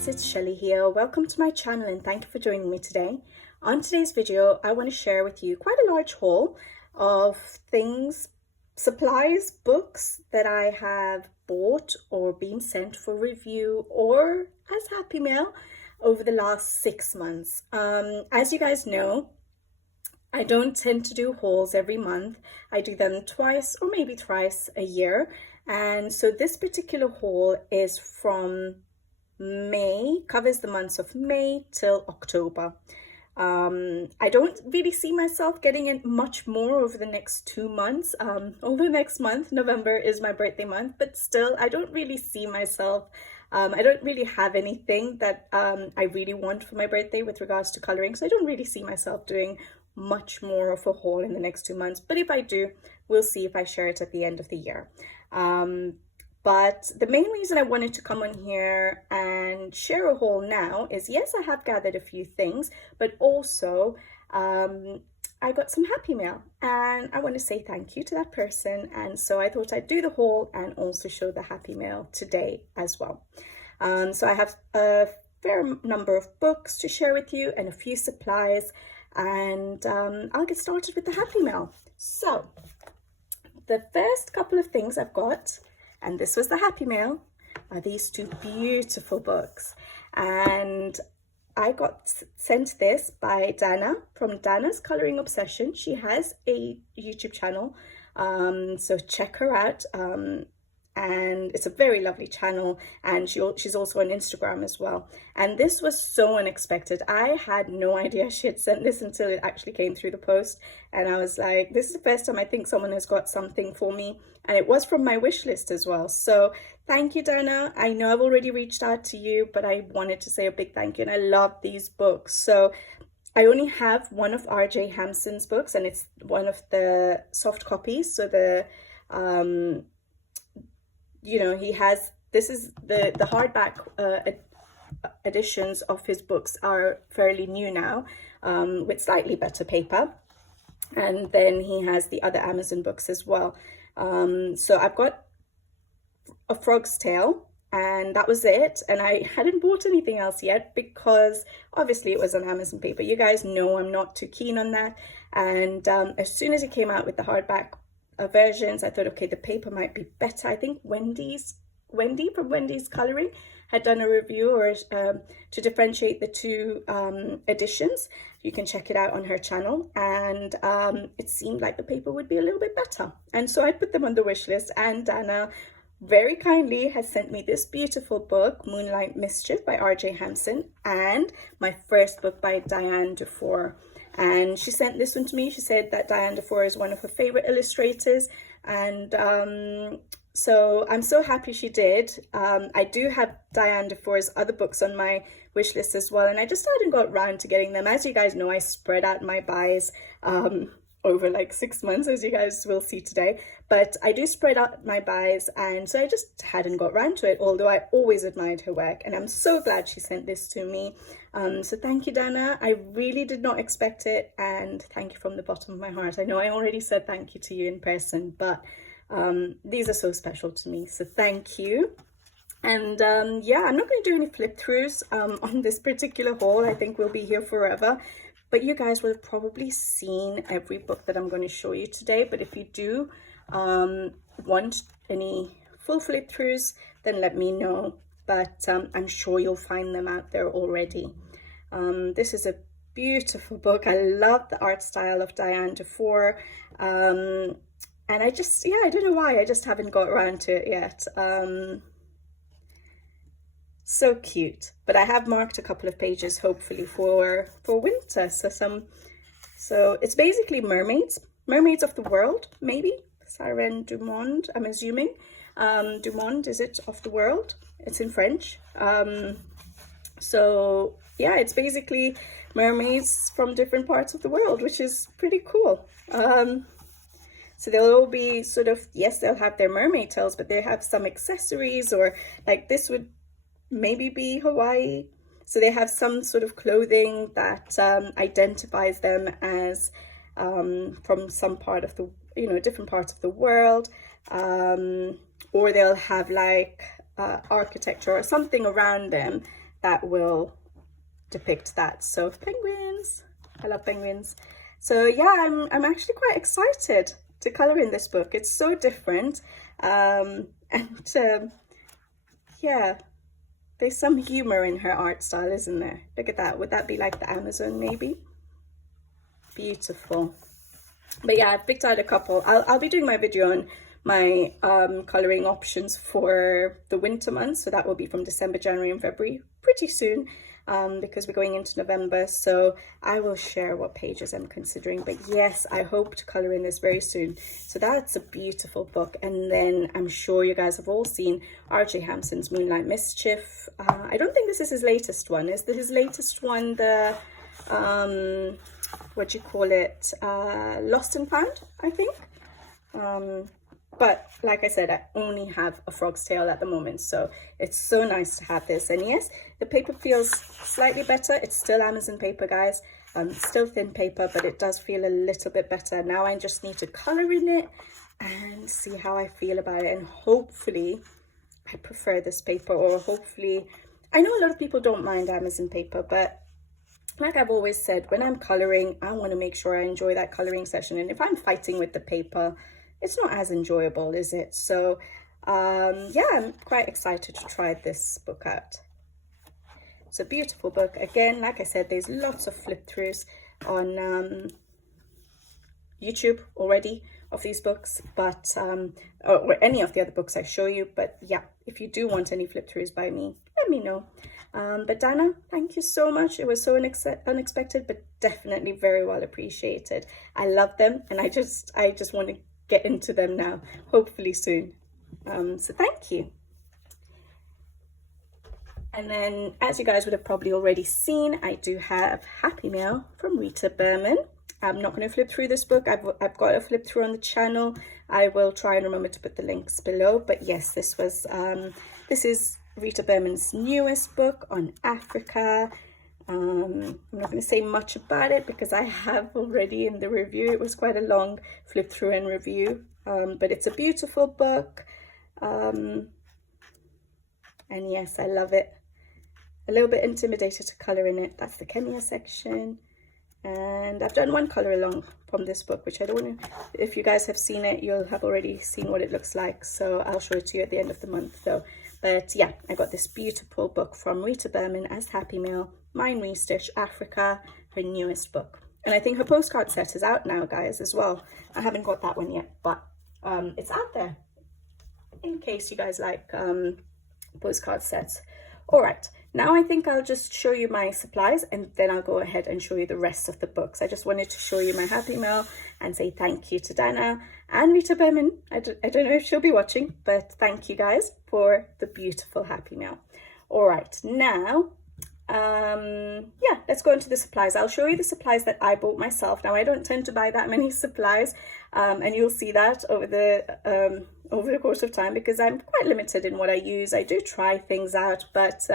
guys, it's Shelly here. Welcome to my channel and thank you for joining me today. On today's video, I want to share with you quite a large haul of things, supplies, books that I have bought or been sent for review or as Happy Mail over the last 6 months. As you guys know, I don't tend to do hauls every month. I do them twice or maybe thrice a year. And so this particular haul is from May, covers the months of May till October. I don't really see myself getting in much more over the next 2 months. Over the next month, November is my birthday month, but still I don't really see myself, I don't really have anything that I really want for my birthday with regards to coloring, so I don't really see myself doing much more of a haul in the next 2 months, but if I do, we'll see if I share it at the end of the year. But the main reason I wanted to come on here and share a haul now is, yes, I have gathered a few things, but also I got some Happy Mail and I want to say thank you to that person. And so I thought I'd do the haul and also show the Happy Mail today as well. So I have a fair number of books to share with you and a few supplies, and I'll get started with the Happy Mail. So the first couple of things I've got, and this was the Happy Mail, are these two beautiful books. And I got sent this by Dana from Dana's Coloring Obsession. She has a YouTube channel, so check her out. And it's a very lovely channel, and she's also on Instagram as well. And this was so unexpected. I had no idea she had sent this until it actually came through the post, and I was like, this is the first time I think someone has got something for me, and it was from my wish list as well. So thank you, Dana. I know I've already reached out to you, but I wanted to say a big thank you, and I love these books. So I only have one of R.J. Hampson's books, and it's one of the soft copies. So the you know, he has, this is the hardback editions of his books are fairly new now, with slightly better paper. And then he has the other Amazon books as well. So I've got A Frog's Tale, and that was it. And I hadn't bought anything else yet because obviously it was on Amazon paper. You guys know I'm not too keen on that. And as soon as it came out with the hardback versions, I thought, okay, the paper might be better. I think Wendy from Wendy's Coloring had done a review or to differentiate the two editions. You can check it out on her channel, and it seemed like the paper would be a little bit better, and so I put them on the wish list. And Dana very kindly has sent me this beautiful book, Moonlight Mischief by R.J. Hampson, and my first book by Diane Dufour. And she sent this one to me. She said that Diane Dufour is one of her favorite illustrators, and so I'm so happy she did. I do have Diane Dufour's other books on my wish list as well, and I just hadn't got around to getting them. As you guys know, I spread out my buys over like 6 months, as you guys will see today, but I do spread out my buys, and so I just hadn't got around to it, although I always admired her work, and I'm so glad she sent this to me. So thank you, Dana. I really did not expect it, and thank you from the bottom of my heart. I know I already said thank you to you in person, but these are so special to me, so thank you. And yeah, I'm not going to do any flip throughs on this particular haul. I think we'll be here forever, but you guys will have probably seen every book that I'm going to show you today. But if you do want any full flip throughs, then let me know. But I'm sure you'll find them out there already. This is a beautiful book. I love the art style of Diane Dufour. And I just, yeah, I don't know why, I just haven't got around to it yet. So cute. But I have marked a couple of pages, hopefully for winter. So it's basically mermaids of the world, maybe. Siren du Monde, I'm assuming. Du Monde, is it, of the world? It's in French. So yeah, it's basically mermaids from different parts of the world, which is pretty cool. So they'll all be sort of, yes, they'll have their mermaid tails, but they have some accessories, or like this would maybe be Hawaii. So they have some sort of clothing that identifies them as from some part of the, you know, different parts of the world. Or they'll have like architecture or something around them that will depict that. So penguins, I love penguins. So yeah, I'm actually quite excited to color in this book. It's so different, and yeah, there's some humor in her art style, isn't there? Look at that. Would that be like the Amazon maybe? Beautiful. But yeah, I've picked out a couple. I'll be doing my video on my coloring options for the winter months, so that will be from December, January and February pretty soon, because we're going into November. So I will share what pages I'm considering, but yes, I hope to color in this very soon. So that's a beautiful book. And then I'm sure you guys have all seen RJ Hampson's Moonlight Mischief. I don't think this is his latest one. Is his latest one the what do you call it, Lost and Found, I think? But like I said, I only have a frog's tail at the moment, so it's so nice to have this. And yes, the paper feels slightly better. It's still Amazon paper, guys, still thin paper, but it does feel a little bit better. Now I just need to color in it and see how I feel about it, and hopefully I prefer this paper, or hopefully, I know a lot of people don't mind Amazon paper, but like I've always said, when I'm coloring, I want to make sure I enjoy that coloring session. And if I'm fighting with the paper, it's not as enjoyable, is it? So yeah, I'm quite excited to try this book out. It's a beautiful book. Again, like I said, there's lots of flip throughs on YouTube already of these books, but or any of the other books I show you. But yeah, if you do want any flip throughs by me, let me know. But Dana, thank you so much. It was so unexpected, but definitely very well appreciated. I love them, and I just want to get into them now, hopefully soon. So thank you. And then, as you guys would have probably already seen, I do have Happy Mail from Rita Berman. I'm not going to flip through this book. I've got a flip through on the channel. I will try and remember to put the links below. But yes, this is Rita Berman's newest book on Africa. I'm not going to say much about it because I have already in the review. It was quite a long flip through and review, but it's a beautiful book. And yes, I love it. A little bit intimidated to color in it. That's the Kenya section. And I've done one color along from this book, which I don't know if you guys have seen it, you'll have already seen what it looks like. So I'll show it to you at the end of the month though. But yeah, I got this beautiful book from Rita Berman as Happy Mail, Mine Restitch Africa, her newest book. And I think her postcard set is out now, guys, as well. I haven't got that one yet, but it's out there in case you guys like postcard sets. All right, now I think I'll just show you my supplies, and then I'll go ahead and show you the rest of the books. I just wanted to show you my Happy Mail and say thank you to Dana and Rita Berman. I don't know if she'll be watching, but thank you guys for the beautiful Happy Mail. All right, now yeah, let's go into the supplies. I'll show you the supplies that I bought myself. Now I don't tend to buy that many supplies, and you'll see that over the course of time, because I'm quite limited in what I use. I do try things out, but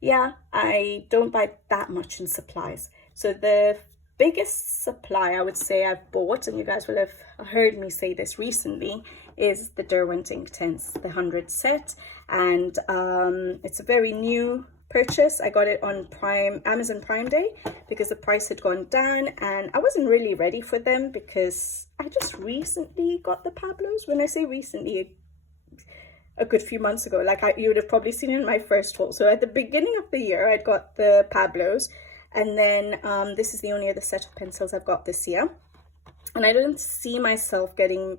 yeah, I don't buy that much in supplies. So the biggest supply I would say I've bought, and you guys will have heard me say this recently, is the Derwent Inktense, the 100 set. And it's a very new purchase. I got it on Amazon Prime Day because the price had gone down, and I wasn't really ready for them because I just recently got the Pablos. When I say recently, a good few months ago, like you would have probably seen in my first haul. So at the beginning of the year, I'd got the Pablos, and then this is the only other set of pencils I've got this year. And I don't see myself getting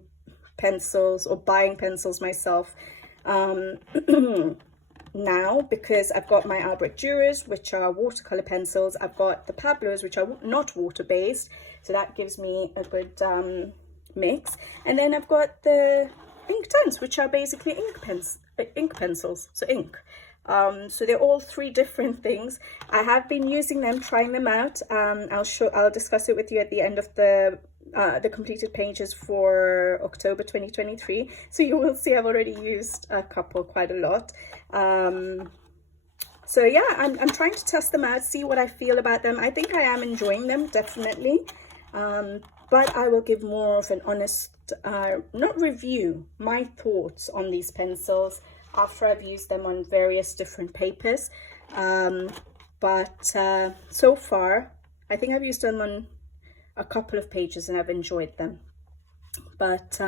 pencils or buying pencils myself now, because I've got my Albrecht Dürers, which are watercolor pencils. I've got the Pablos, which are not water based, so that gives me a good mix. And then I've got the Inktense, which are basically ink pencils, so ink. So they're all three different things. I have been using them, trying them out. I'll discuss it with you at the end of the completed pages for October 2023. So you will see I've already used a couple, quite a lot. So yeah, I'm trying to test them out, see what I feel about them. I think I am enjoying them, definitely. But I will give more of an honest, not review, my thoughts on these pencils after I've used them on various different papers. But so far, I think I've used them on a couple of pages and I've enjoyed them. But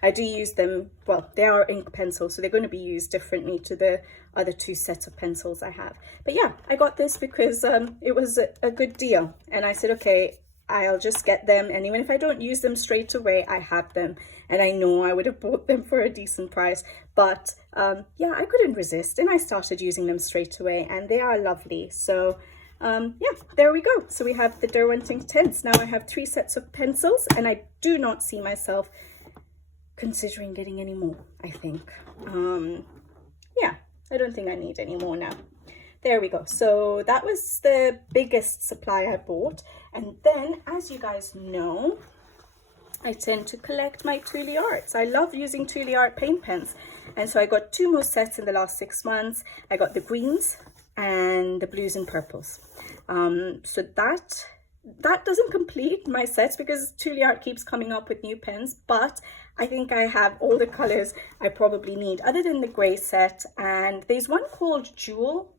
I do use them, well, they are ink pencils, so they're going to be used differently to the other two sets of pencils I have. But yeah, I got this because it was a good deal. And I said, okay, I'll just get them. And even if I don't use them straight away, I have them. And I know I would have bought them for a decent price. But yeah, I couldn't resist. And I started using them straight away. And they are lovely. So yeah, there we go. So we have the Derwent's tints. Now I have 3 sets of pencils. And I do not see myself considering getting any more, I think. Yeah, I don't think I need any more now. There we go. So that was the biggest supply I bought. And then, as you guys know, I tend to collect my Tuli Arts. I love using Tuli Art paint pens. And so I got 2 more sets in the last 6 months. I got the greens and the blues and purples. So that doesn't complete my sets because Tuli Art keeps coming up with new pens, but I think I have all the colors I probably need other than the gray set. And there's one called Jewel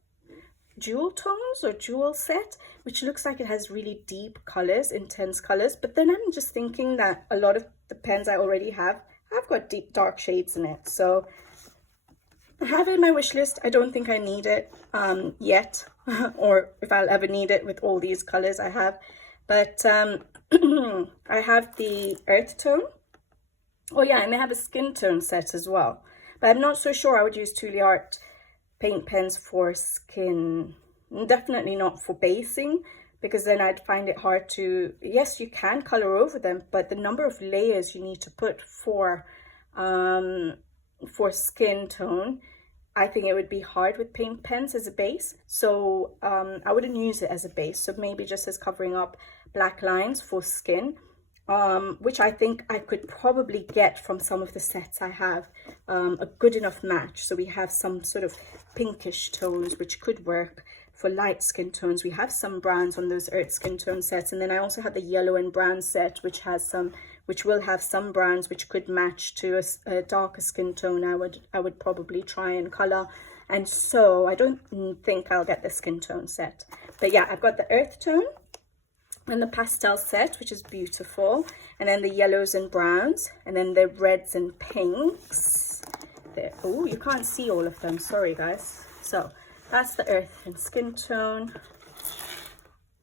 Tones or Jewel Set, which looks like it has really deep colors, intense colors. But then I'm just thinking that a lot of the pens I already have got deep dark shades in it. So I have it in my wish list. I don't think I need it yet, or if I'll ever need it with all these colors I have. But I have the earth tone. Oh yeah, and they have a skin tone set as well. But I'm not so sure I would use Tuli Art paint pens for skin. Definitely not for basing, because then I'd find it hard to, yes, you can color over them, but the number of layers you need to put for skin tone, I think it would be hard with paint pens as a base. So I wouldn't use it as a base. So maybe just as covering up black lines for skin, which I think I could probably get from some of the sets I have, a good enough match. So we have some sort of pinkish tones, which could work for light skin tones. We have some browns on those earth skin tone sets. And then I also have the yellow and brown set, which will have some browns which could match to a darker skin tone I would probably try and color. And so I don't think I'll get the skin tone set. But yeah, I've got the earth tone and the pastel set, which is beautiful. And then the yellows and browns, and then the reds and pinks. Oh, you can't see all of them. Sorry, guys. So that's the earth and skin tone.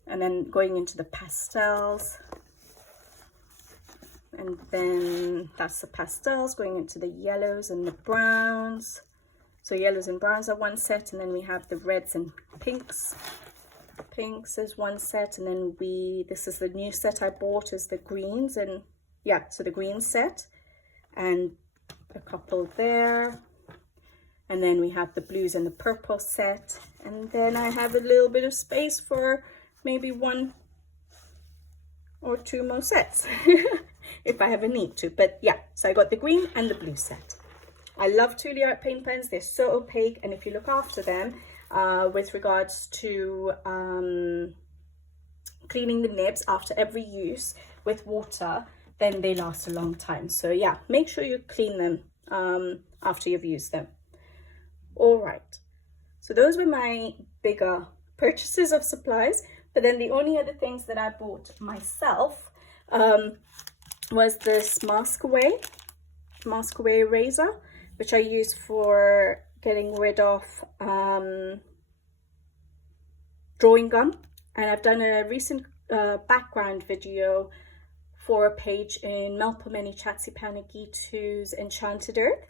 And then going into the pastels. And then that's the pastels going into the yellows and the browns. So yellows and browns are one set, and then we have the reds and pinks. Pinks is one set, and then this is the new set I bought, is the greens, and yeah, so the green set and a couple there. And then we have the blues and the purple set, and then I have a little bit of space for maybe 1 or 2 more sets if I ever need to. But yeah, so I got the green and the blue set. I love Tuli Art paint pens. They're so opaque, and if you look after them with regards to cleaning the nibs after every use with water, then they last a long time. So yeah, make sure you clean them after you've used them. All right, so those were my bigger purchases of supplies. But then the only other things that I bought myself was this mask away eraser, which I use for getting rid of drawing gum. And I've done a recent background video for a page in Melpomene Chatsipanagitu's Enchanted Earth.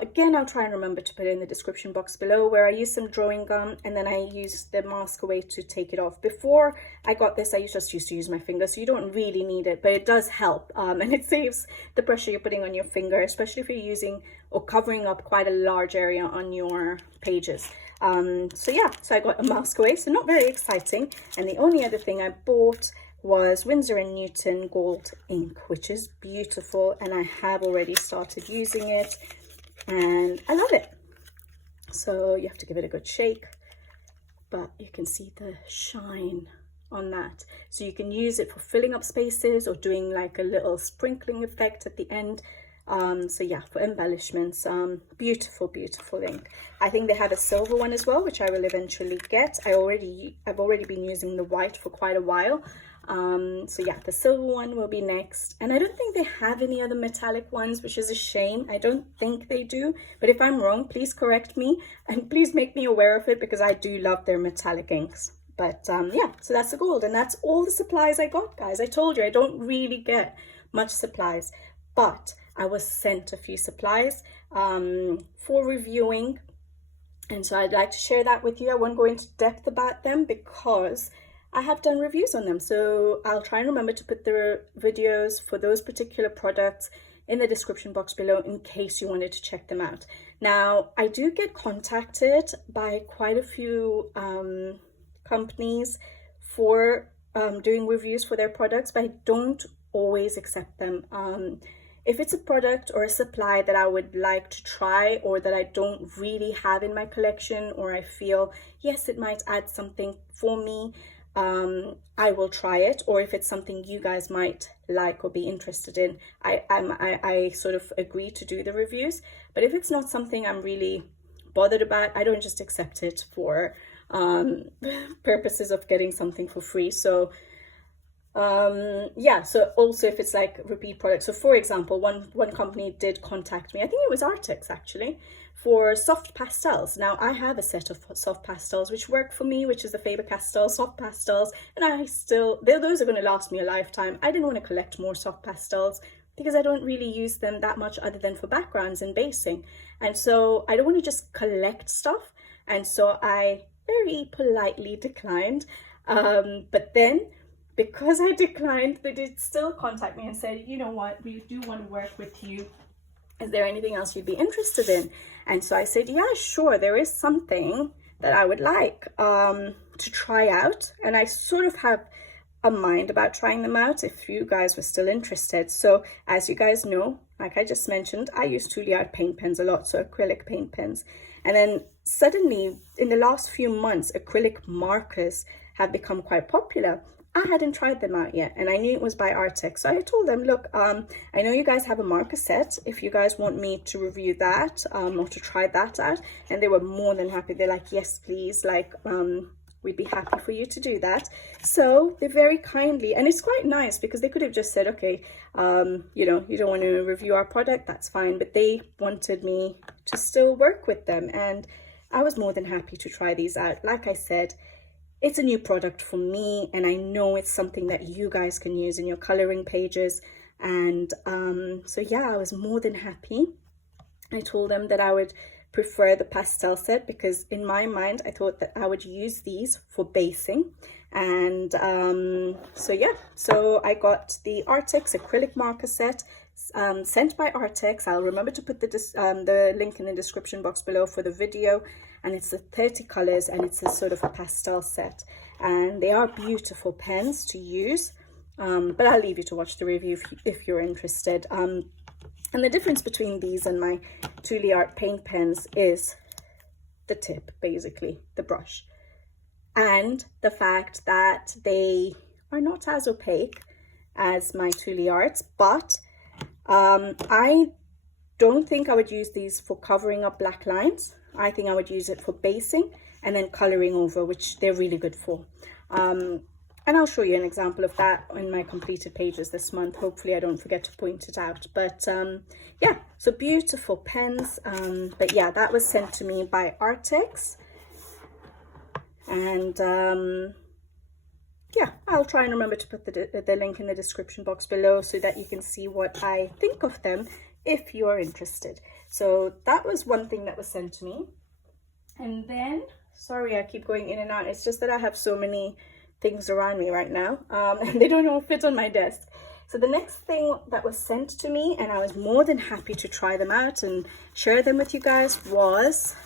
Again, I'll try and remember to put it in the description box below, where I used some drawing gum and then I used the mask away to take it off. Before I got this, I just used to use my finger, so you don't really need it, but it does help, and it saves the pressure you're putting on your finger, especially if you're using or covering up quite a large area on your pages. So yeah, so I got a mask away, so not very exciting. And the only other thing I bought was Winsor & Newton gold ink, which is beautiful, and I have already started using it. And I love it. So you have to give it a good shake, but you can see the shine on that. So you can use it for filling up spaces or doing like a little sprinkling effect at the end. So yeah, for embellishments, beautiful, beautiful ink. I think they have a silver one as well, which I will eventually get. I've already been using the white for quite a while. So yeah, the silver one will be next. And I don't think they have any other metallic ones, which is a shame. I don't think they do, but if I'm wrong, please correct me and please make me aware of it, because I do love their metallic inks. But yeah, so that's the gold, and that's all the supplies I got, guys. I told you I don't really get much supplies, but I was sent a few supplies for reviewing, and so I'd like to share that with you. I won't go into depth about them because I have done reviews on them, so I'll try and remember to put the videos for those particular products in the description box below in case you wanted to check them out. Now, I do get contacted by quite a few companies for doing reviews for their products, but I don't always accept them. If it's a product or a supply that I would like to try, or that I don't really have in my collection, or I feel, yes, it might add something for me, I will try it. Or if it's something you guys might like or be interested in, I sort of agree to do the reviews. But if it's not something I'm really bothered about, I don't just accept it for purposes of getting something for free. So yeah, so also if it's like repeat products. So for example, one company did contact me, I think it was Artex actually, for soft pastels. Now I have a set of soft pastels which work for me, which is the Faber-Castell soft pastels, and those are going to last me a lifetime. I didn't want to collect more soft pastels because I don't really use them that much other than for backgrounds and basing, and so I don't want to just collect stuff, and so I very politely declined. But then, because I declined, they did still contact me and said, you know what, we do want to work with you. Is there anything else you'd be interested in? And so I said, yeah, sure, there is something that I would like to try out. And I sort of have a mind about trying them out if you guys were still interested. So as you guys know, like I just mentioned, I use Tuli Art paint pens a lot, so acrylic paint pens. And then suddenly, in the last few months, acrylic markers have become quite popular. I hadn't tried them out yet, and I knew it was by Artex. So I told them, look, I know you guys have a marker set. If you guys want me to review that or to try that out, and they were more than happy. They're like, yes, please, like, we'd be happy for you to do that. So they very kindly, and it's quite nice because they could have just said, okay, you know, you don't want to review our product, that's fine. But they wanted me to still work with them, and I was more than happy to try these out. Like I said, it's a new product for me, and I know it's something that you guys can use in your coloring pages. And so yeah, I was more than happy. I told them that I would prefer the pastel set because in my mind I thought that I would use these for basing. And so yeah, so I got the Artex acrylic marker set sent by Artex. I'll remember to put the link in the description box below for the video, and it's the 30 colors, and it's a sort of a pastel set, and they are beautiful pens to use. But I'll leave you to watch the review if you're interested. And the difference between these and my Tuli Art paint pens is the tip, basically, the brush, and the fact that they are not as opaque as my Tuli Arts. But I don't think I would use these for covering up black lines. I think I would use it for basing and then coloring over, which they're really good for. And I'll show you an example of that in my completed pages this month. Hopefully I don't forget to point it out. But yeah, so beautiful pens. But yeah, that was sent to me by Artex. And yeah, I'll try and remember to put the link in the description box below so that you can see what I think of them if you are interested. So that was one thing that was sent to me. And then, sorry, I keep going in and out. It's just that I have so many things around me right now, and they don't all fit on my desk. So the next thing that was sent to me, and I was more than happy to try them out and share them with you guys, was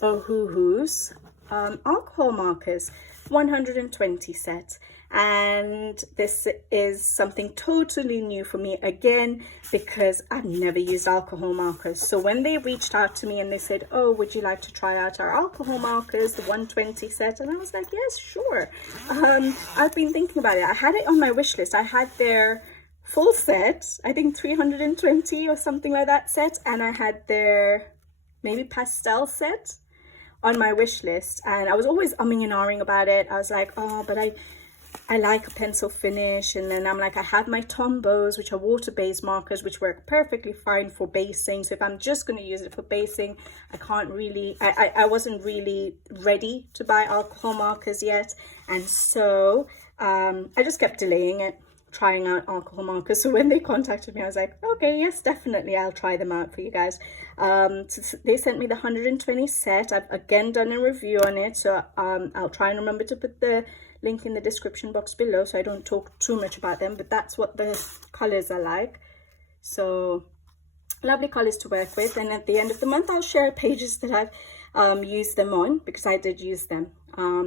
Ohuhu's alcohol markers, 120 sets. And this is something totally new for me again, because I've never used alcohol markers. So when they reached out to me and they said, oh, would you like to try out our alcohol markers, the 120 set? And I was like, yes, sure. I've been thinking about it. I had it on my wish list. I had their full set, I think 320 or something like that set, and I had their maybe pastel set on my wish list, and I was always umming and ahhing about it. I was like, oh, but I like a pencil finish, and then I'm like, I have my Tombows, which are water-based markers, which work perfectly fine for basing. So if I'm just going to use it for basing, I can't really, I wasn't really ready to buy alcohol markers yet, and so I just kept delaying it, trying out alcohol markers. So when they contacted me, I was like, okay, yes, definitely, I'll try them out for you guys. So they sent me the 120 set. I've again done a review on it, so I'll try and remember to put the link in the description box below so I don't talk too much about them, but that's what the colors are like. So lovely colors to work with, and at the end of the month I'll share pages that I've used them on, because I did use them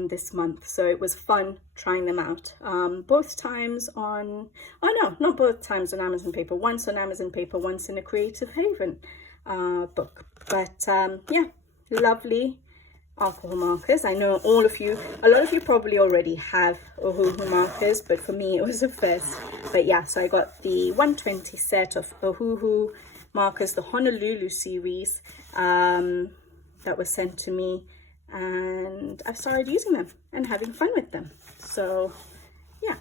this month, so it was fun trying them out. Both times on, oh no, not both times on Amazon paper, once on Amazon paper, once in a Creative Haven book. But yeah, lovely alcohol markers. I know a lot of you probably already have Ohuhu markers, but for me it was a first. But yeah, so I got the 120 set of Ohuhu markers, the Honolulu series, that was sent to me, and I've started using them and having fun with them. So yeah,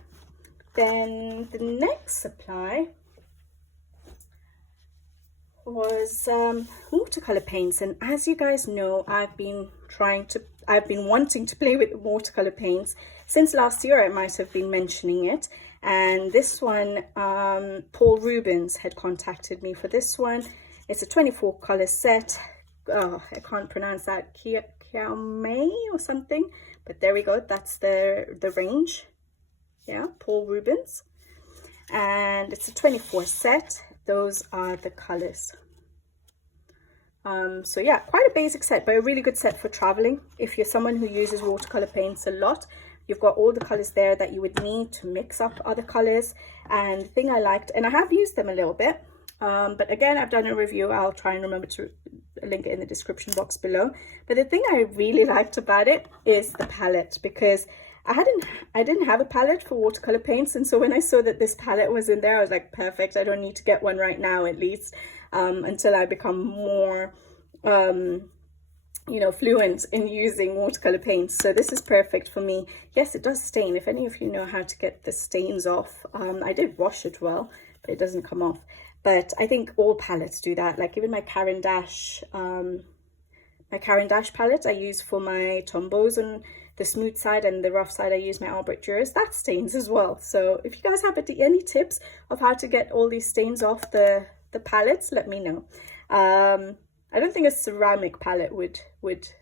then the next supply was watercolor paints, and as you guys know, I've been wanting to play with watercolor paints since last year. I might have been mentioning it, and this one, Paul Rubens had contacted me for this one. It's a 24 color set. Oh, I can't pronounce that, Kiaomei or something, but there we go, that's the range. Yeah, Paul Rubens, and it's a 24 set. Those are the colors. So yeah, quite a basic set, but a really good set for traveling. If you're someone who uses watercolor paints a lot, you've got all the colors there that you would need to mix up other colors. And the thing I liked, and I have used them a little bit, but again, I've done a review. I'll try and remember to link it in the description box below. But the thing I really liked about it is the palette, because I didn't have a palette for watercolor paints, and so when I saw that this palette was in there, I was like, perfect, I don't need to get one right now, at least until I become more you know, fluent in using watercolor paints. So this is perfect for me. Yes, it does stain. If any of you know how to get the stains off, I did wash it well, but it doesn't come off. But I think all palettes do that. Like even my Caran d'Ache palette I use for my Tombows on the smooth side, and the rough side I use my Albrecht Dürers, that stains as well. So if you guys have any tips of how to get all these stains off the palettes, let me know. I don't think a ceramic palette would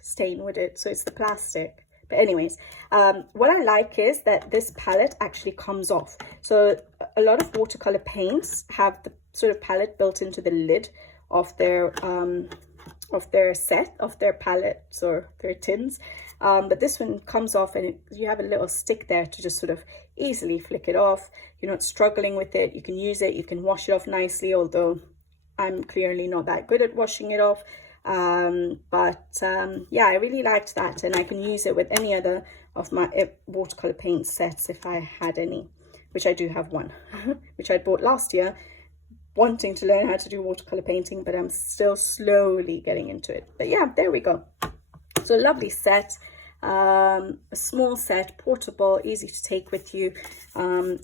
stain, would it? So it's the plastic. But anyways, what I like is that this palette actually comes off. So a lot of watercolor paints have the sort of palette built into the lid of their palettes or their tins, but this one comes off, and you have a little stick there to just sort of easily flick it off. You're not struggling with it. You can use it, you can wash it off nicely, although I'm clearly not that good at washing it off. Yeah, I really liked that, and I can use it with any other of my watercolor paint sets if I had any, which I do have one which I bought last year, wanting to learn how to do watercolor painting, but I'm still slowly getting into it. But yeah, there we go. So lovely set, a small set, portable, easy to take with you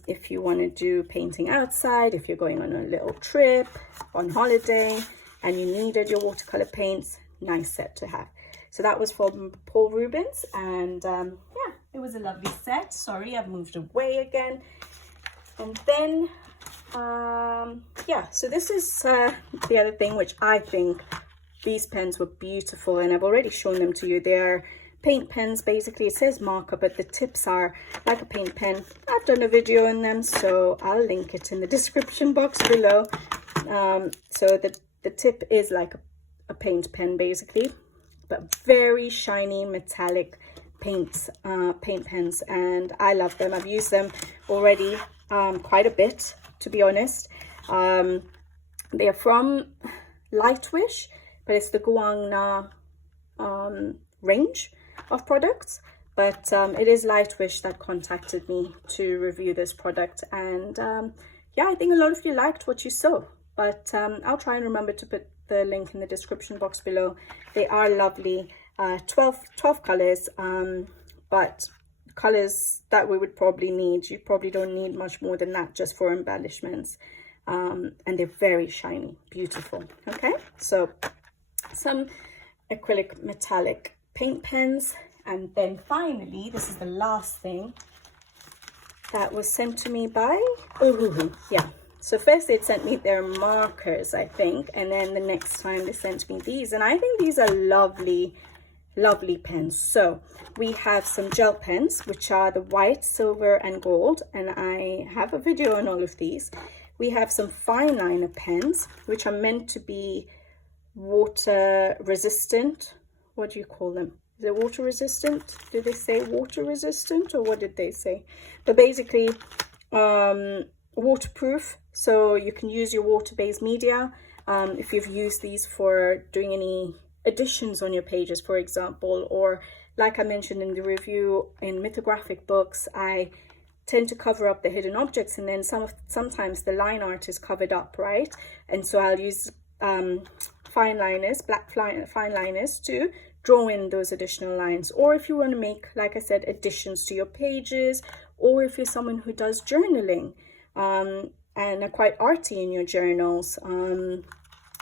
if you want to do painting outside, if you're going on a little trip, on holiday, and you needed your watercolor paints. Nice set to have. So that was from Paul Rubens, and yeah, it was a lovely set. Sorry, I've moved away again. And then yeah, so this is the other thing, which I think these pens were beautiful, and I've already shown them to you. They're paint pens. Basically, it says marker, but the tips are like a paint pen. I've done a video on them, so I'll link it in the description box below. So the tip is like a paint pen basically, but very shiny metallic paint pens, and I love them. I've used them already quite a bit, to be honest. They are from Lightwish, but it's the Guangna range of products. But it is Lightwish that contacted me to review this product, and yeah, I think a lot of you liked what you saw, but I'll try and remember to put the link in the description box below. They are lovely, 12 colors, but colors that we would probably need. You probably don't need much more than that just for embellishments, and they're very shiny, beautiful. Okay, so some acrylic metallic paint pens, and then finally, this is the last thing that was sent to me by yeah. So first they'd sent me their markers, I think, and then the next time they sent me these, and I think these are lovely pens. So we have some gel pens, which are the white, silver and gold, and I have a video on all of these. We have some fine liner pens, which are meant to be water resistant. What do you call them? Is it water resistant? Did they say water resistant, or what did they say? But basically waterproof, so you can use your water-based media if you've used these for doing any additions on your pages, for example, or like I mentioned in the review, in mythographic books I tend to cover up the hidden objects, and then sometimes the line art is covered up, right? And so I'll use fine liners, fine liners to draw in those additional lines. Or if you want to make, like I said, additions to your pages, or if you're someone who does journaling and are quite arty in your journals,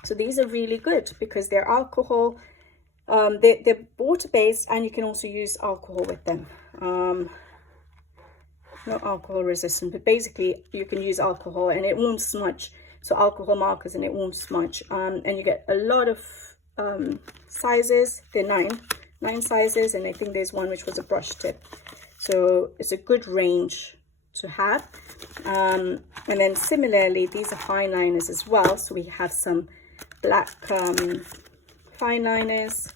so these are really good because they're alcohol, they're water-based, and you can also use alcohol with them. Not alcohol resistant, but basically you can use alcohol and it won't smudge. So alcohol markers, and it won't smudge. And you get a lot of sizes. There are nine sizes, and I think there's one which was a brush tip. So it's a good range to have. And then similarly, these are fine liners as well. So we have some black fine liners,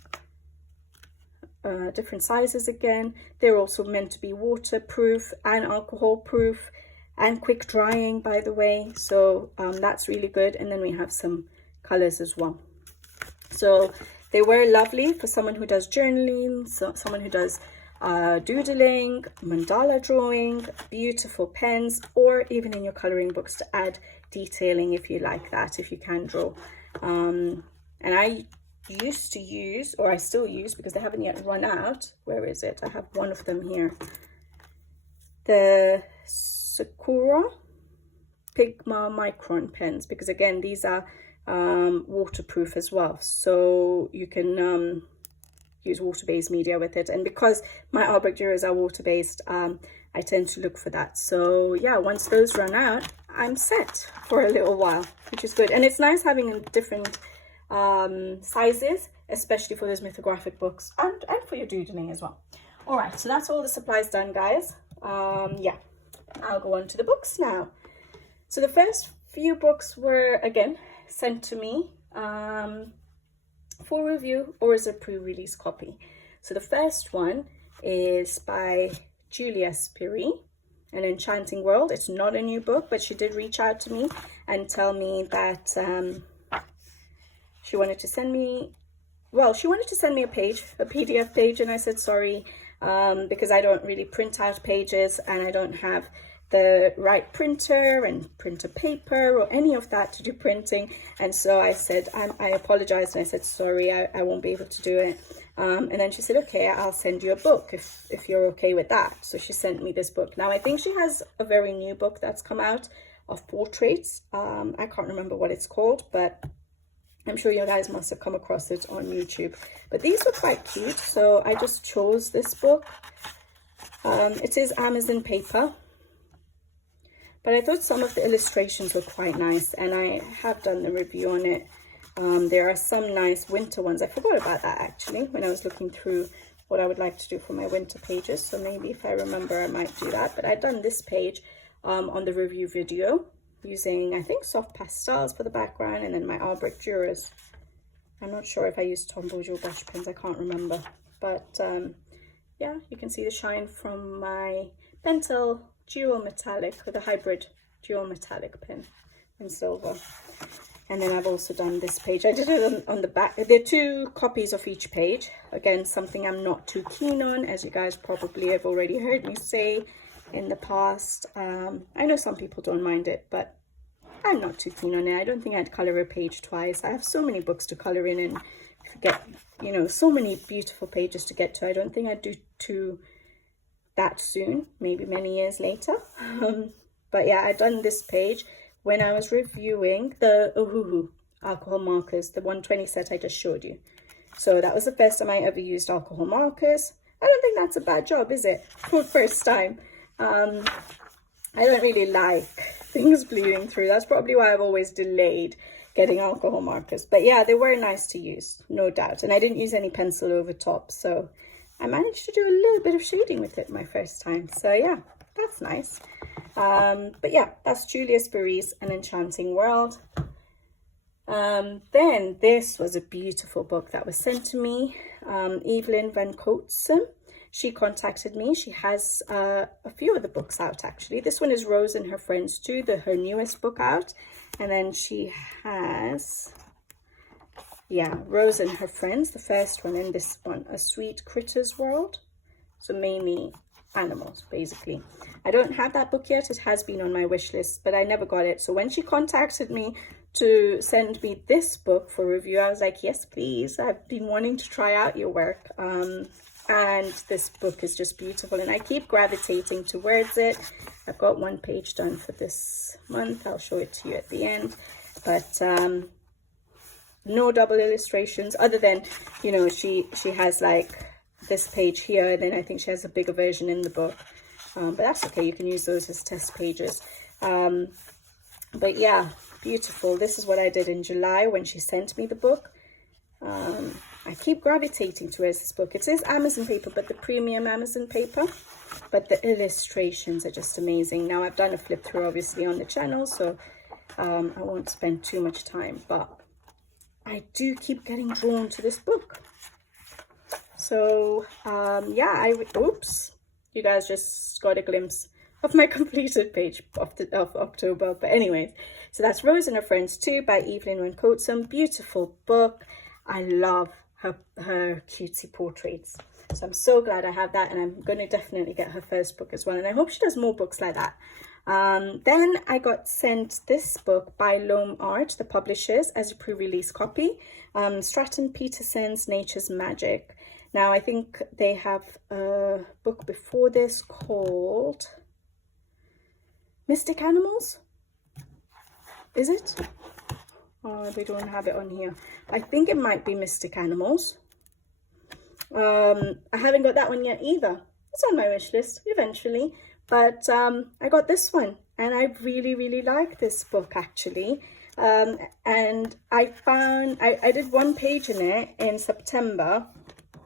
different sizes again. They're also meant to be waterproof and alcohol proof and quick drying, by the way. So that's really good. And then we have some colors as well. So they were lovely for someone who does journaling, so someone who does doodling, mandala drawing, beautiful pens, or even in your coloring books to add detailing if you like that, if you can draw. And I used to use, or I still use, because they haven't yet run out. Where is it? I have one of them here. The Sakura Pigma Micron pens, because again, these are waterproof as well, so you can use water-based media with it. And because my art book Duros are water-based, I tend to look for that. So yeah, once those run out, I'm set for a little while, which is good. And it's nice having different sizes, especially for those mythographic books and for your doodling as well. All right, so that's all the supplies done, guys. Yeah, I'll go on to the books now. So the first few books were, again, sent to me for review or as a pre-release copy. So the first one is by Julia Spiri, An Enchanting World. It's not a new book, but she did reach out to me and tell me that she wanted to send me, she wanted to send me a PDF page, and I said sorry, because I don't really print out pages and I don't have the right printer and printer paper or any of that to do printing. And so I said, I apologized, and I said, sorry, I won't be able to do it. And then she said, okay, I'll send you a book if you're okay with that. So she sent me this book. Now, I think she has a very new book that's come out of portraits. I can't remember what it's called, but I'm sure you guys must have come across it on YouTube. But these were quite cute, so I just chose this book. It is Amazon paper, but I thought some of the illustrations were quite nice, and I have done the review on it. There are some nice winter ones. I forgot about that actually when I was looking through what I would like to do for my winter pages. So maybe if I remember, I might do that. But I've done this page on the review video using, I think, soft pastels for the background, and then my art brick Duros. I'm not sure if I used Tombow Joe brush pens. I can't remember. But yeah, you can see the shine from my Pentel dual metallic with a hybrid dual metallic pen in silver. And then I've also done this page. I did it on the back. There are 2 copies of each page. Again, something I'm not too keen on, as you guys probably have already heard me say in the past. I know some people don't mind it, but I'm not too keen on it. I don't think I'd color a page twice. I have so many books to color in and get, you know, so many beautiful pages to get to. I don't think I'd do two that soon, maybe many years later. But yeah, I'd done this page when I was reviewing the Ohuhu alcohol markers, the 120 set I just showed you. So that was the first time I ever used alcohol markers. I don't think that's a bad job, is it? For the first time. I don't really like things bleeding through. That's probably why I've always delayed getting alcohol markers. But yeah, they were nice to use, no doubt. And I didn't use any pencil over top, so I managed to do a little bit of shading with it my first time. So yeah, that's nice. But yeah, that's Julius Barry's An Enchanting World. Then this was a beautiful book that was sent to me. Evelyn Van Coatsum. She contacted me. She has a few of the books out, actually. This one is Rose and Her Friends too, her newest book out. And then she has, yeah, Rose and Her Friends, the first one, and this one, A Sweet Critters World. So mainly animals, basically. I don't have that book yet. It has been on my wish list, but I never got it. So when she contacted me to send me this book for review, I was like, yes, please. I've been wanting to try out your work. And this book is just beautiful, and I keep gravitating towards it. I've got one page done for this month. I'll show it to you at the end, but no double illustrations, other than, you know, she has like this page here, and then I think she has a bigger version in the book, but that's okay. You can use those as test pages. But yeah, beautiful. This is what I did in July when she sent me the book. I keep gravitating towards this book. It is Amazon paper, but the premium Amazon paper. But the illustrations are just amazing. Now, I've done a flip through, obviously, on the channel, so I won't spend too much time. But I do keep getting drawn to this book. So, yeah, oops. You guys just got a glimpse of my completed page of October. But anyways, so that's Rose and Her Friends 2 by Evelyn Van Coatsum. Beautiful book. I love her cutesy portraits, so I'm so glad I have that, and I'm going to definitely get her first book as well, and I hope she does more books like that. Then I got sent this book by Tuli Art, the publishers, as a pre-release copy, Stratton Peterson's Nature's Magic. Now I think they have a book before this called Mystic Animals, is it? Oh, they don't have it on here. I think it might be Mystic Animals. I haven't got that one yet either. It's on my wish list eventually. But I got this one, and I really, really like this book, actually. And I did one page in it in September,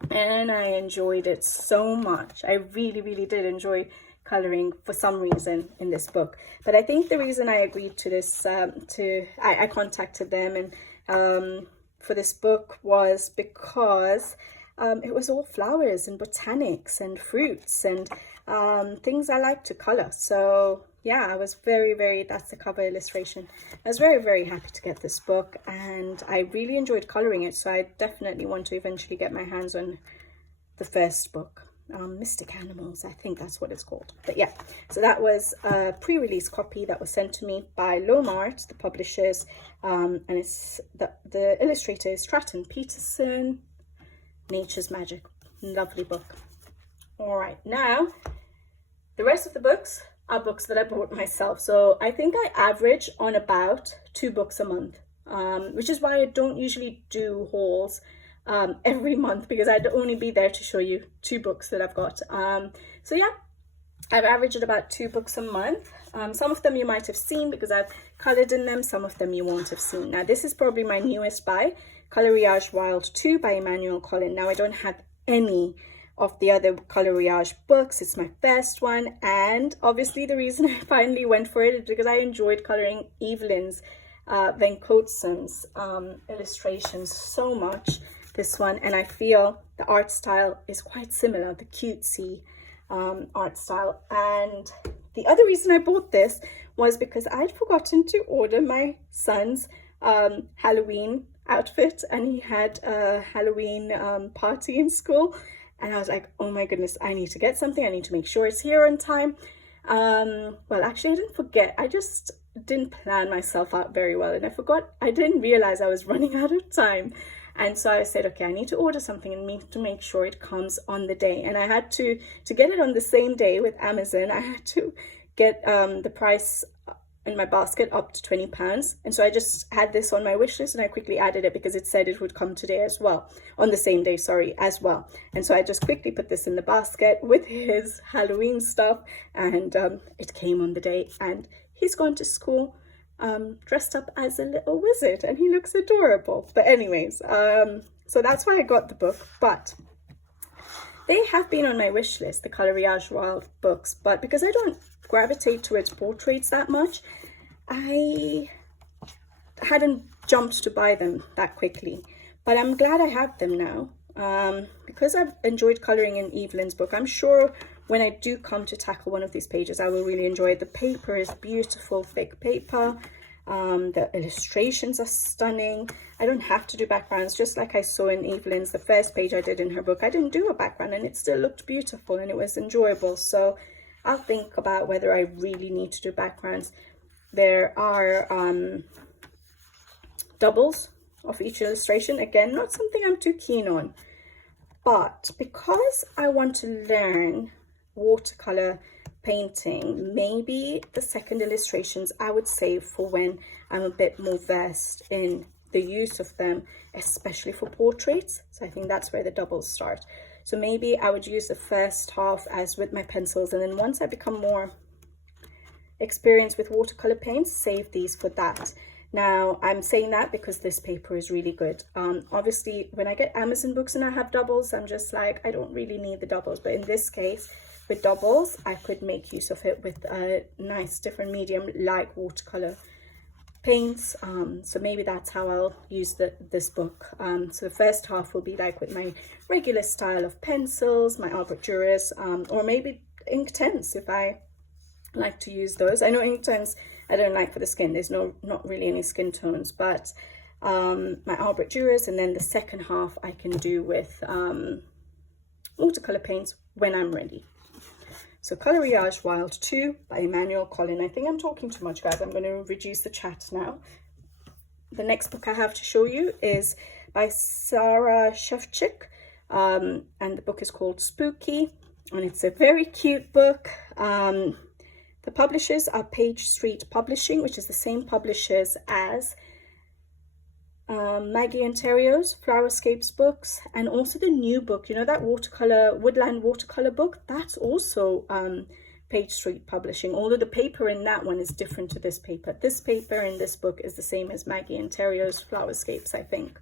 and I enjoyed it so much. I really, really did enjoy coloring for some reason in this book. But I think the reason I agreed to this, I contacted them and for this book was because it was all flowers and botanics and fruits and things I like to color. So yeah, I was very, that's the cover illustration. I was very happy to get this book, and I really enjoyed coloring it. So I definitely want to eventually get my hands on the first book. Mystic Animals, I think that's what it's called. But yeah, so that was a pre-release copy that was sent to me by Tuli Art, the publishers, and it's the illustrator is Stratton Peterson, Nature's Magic. Lovely book. All right, now the rest of the books are books that I bought myself. So I think I average on about 2 books a month, which is why I don't usually do hauls every month, because I'd only be there to show you 2 books that I've got. So yeah, I've averaged at about 2 books a month. Some of them you might have seen because I've colored in them. Some of them you won't have seen. Now this is probably my newest buy, Colorage Wild 2 by Emmanuel Collin. Now I don't have any of the other Colorage books. It's my first one, and obviously the reason I finally went for it is because I enjoyed coloring Evelyn's Van Coatsum's illustrations so much. This one, and I feel the art style is quite similar, the cutesy art style. And the other reason I bought this was because I'd forgotten to order my son's Halloween outfit, and he had a Halloween party in school, and I was like, oh my goodness, I need to get something. I need to make sure it's here on time. Well, actually I didn't forget, I just didn't plan myself out very well, and I didn't realize I was running out of time. And so I said, okay, I need to order something and need to make sure it comes on the day. And I had to get it on the same day with Amazon, I had to get the price in my basket up to £20. And so I just had this on my wish list and I quickly added it because it said it would come today as well, on the same day, sorry, as well. And so I just quickly put this in the basket with his Halloween stuff, and it came on the day, and he's gone to school dressed up as a little wizard, and he looks adorable. But anyways, so that's why I got the book. But they have been on my wish list, the Colorage Wild books, but because I don't gravitate towards portraits that much, I hadn't jumped to buy them that quickly. But I'm glad I have them now, because I've enjoyed coloring in Evelyn's book. I'm sure when I do come to tackle one of these pages, I will really enjoy it. The paper is beautiful, thick paper. The illustrations are stunning. I don't have to do backgrounds, just like I saw in Evelyn's, the first page I did in her book. I didn't do a background and it still looked beautiful and it was enjoyable. So I'll think about whether I really need to do backgrounds. There are doubles of each illustration. Again, not something I'm too keen on. But because I want to learn watercolor painting, maybe the second illustrations I would save for when I'm a bit more versed in the use of them, especially for portraits. So I think that's where the doubles start. So maybe I would use the first half as with my pencils, and then once I become more experienced with watercolor paints, save these for that. Now, I'm saying that because this paper is really good. Obviously, when I get Amazon books and I have doubles, I'm just like, I don't really need the doubles. But in this case, with doubles, I could make use of it with a nice different medium like watercolor paints. So maybe that's how I'll use this book. So the first half will be like with my regular style of pencils, my Albert Duras, or maybe Inktense if I like to use those. I know Inktense I don't like for the skin. There's not really any skin tones, but my Albert Duras, and then the second half I can do with watercolor paints when I'm ready. So Colorage Wild 2 by Emmanuel Collin. I think I'm talking too much, guys. I'm going to reduce the chat now. The next book I have to show you is by Sarah Shevchik, and the book is called Spooky, and it's a very cute book. The publishers are Page Street Publishing, which is the same publishers as Maggie Ontario's Flowerscapes books, and also the new book, you know, that Woodland Watercolor book, that's also Page Street Publishing, although the paper in that one is different to this paper. This paper in this book is the same as Maggie Ontario's Flowerscapes, I think.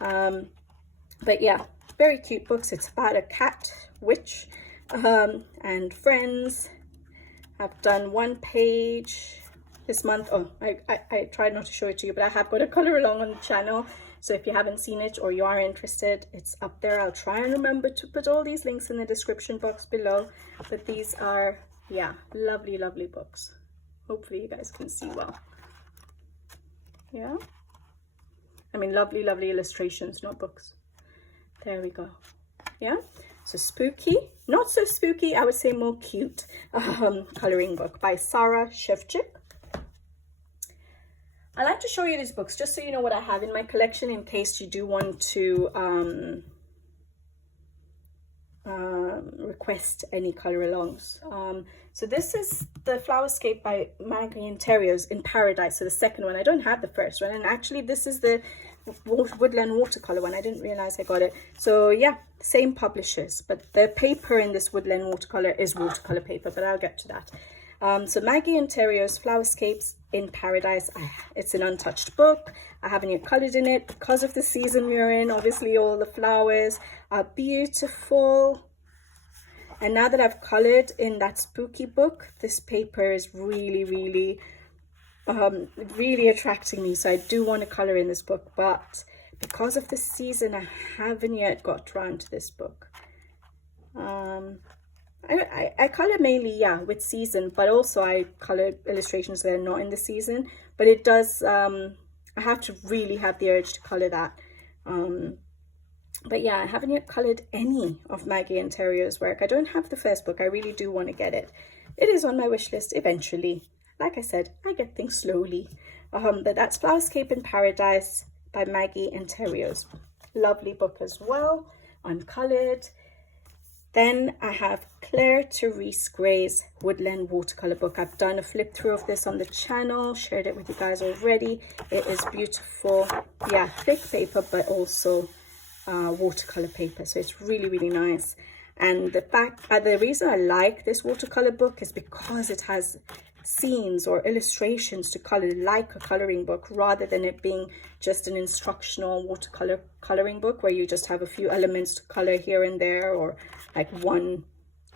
But yeah, very cute books. It's about a cat witch and friends. I've done one page this month. Oh, I tried not to show it to you, but I have got a color along on the channel. So if you haven't seen it or you are interested, it's up there. I'll try and remember to put all these links in the description box below. But these are, yeah, lovely, lovely books. Hopefully you guys can see well. Yeah. I mean, lovely, lovely illustrations, not books. There we go. Yeah. So Spooky, not so spooky, I would say more cute, coloring book by Sarah Shevchik. I like to show you these books just so you know what I have in my collection in case you do want to request any color alongs. So this is the Flowerscape by Maggie Ontario's in Paradise. So the second one, I don't have the first one, and actually this is the Woodland Watercolor one. I didn't realize I got it. So yeah, same publishers, but the paper in this Woodland Watercolor is watercolor paper, but I'll get to that. So Maggie Ontario's Flowerscapes in Paradise. It's an untouched book. I haven't yet colored in it because of the season we're in. Obviously all the flowers are beautiful, and now that I've colored in that Spooky book, this paper is really, really really attracting me. So I do want to color in this book, but because of the season I haven't yet got around to this book. I color mainly, yeah, with season, but also I color illustrations that are not in the season, but it does I have to really have the urge to color that. But yeah, I haven't yet colored any of Maggie Ontario's work. I don't have the first book. I really do want to get it. It is on my wish list eventually. like I said, I get things slowly. But that's Flowerscape in Paradise by Maggie and Terriers. Lovely book as well, uncolored. Then I have Claire Therese Gray's Woodland Watercolor book. I've done a flip through of this on the channel, shared it with you guys already. It is beautiful. Yeah, thick paper, but also watercolor paper. So it's really, really nice. And the reason I like this watercolor book is because it has scenes or illustrations to color like a coloring book, rather than it being just an instructional watercolor coloring book where you just have a few elements to color here and there, or like one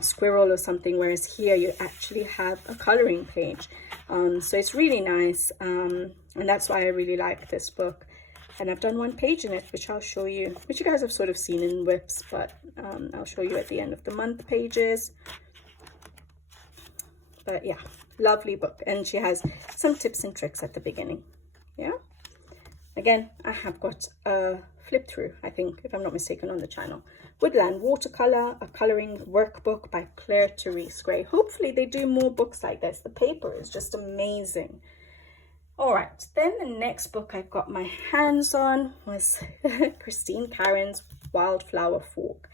squirrel or something, whereas here you actually have a coloring page. So it's really nice, and that's why I really like this book. And I've done one page in it, which I'll show you, which you guys have sort of seen in WIPs, but I'll show you at the end of the month pages. But yeah, lovely book. And she has some tips and tricks at the beginning. Yeah. Again, I have got a flip through, I think, if I'm not mistaken, on the channel. Woodland Watercolor, a coloring workbook by Claire Therese Gray. Hopefully they do more books like this. The paper is just amazing. All right, then the next book I got my hands on was Christine Karen's Wildflower Fork.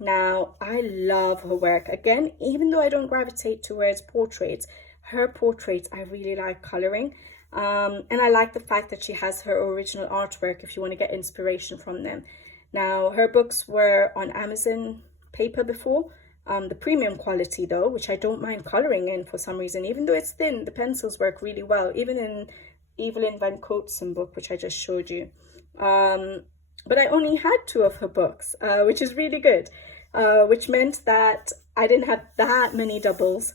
Now, I love her work. Again, even though I don't gravitate towards portraits, her portraits I really like coloring. And I like the fact that she has her original artwork if you want to get inspiration from them. Now, her books were on Amazon paper before. The premium quality though, which I don't mind coloring in for some reason, even though it's thin, the pencils work really well, even in Evelyn Van Coatsum book, which I just showed you. But I only had 2 of her books, which is really good, which meant that I didn't have that many doubles